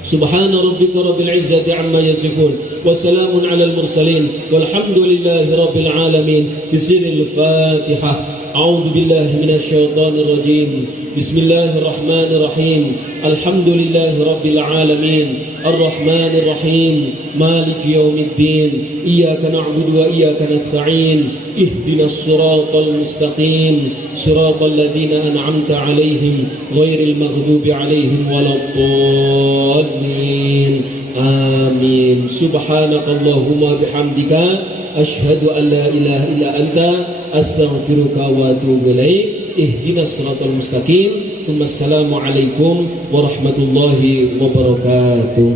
سبحان ربك رب العزة عما يصفون وسلام على المرسلين والحمد لله رب العالمين بسر الفاتحة أعوذ بالله من الشيطان الرجيم بسم الله الرحمن الرحيم الحمد لله رب العالمين الرحمن الرحيم مالك يوم الدين إياك نعبد وإياك نستعين اهدنا الصراط المستقيم صراط الذين أنعمت عليهم غير المغضوب عليهم ولا الضالين آمين سبحانك اللهم بحمدك أشهد أن لا إله إلا أنت أستغفرك وأتوب إليك اهدنا الصراط المستقيم ثم السلام عليكم ورحمة الله وبركاته.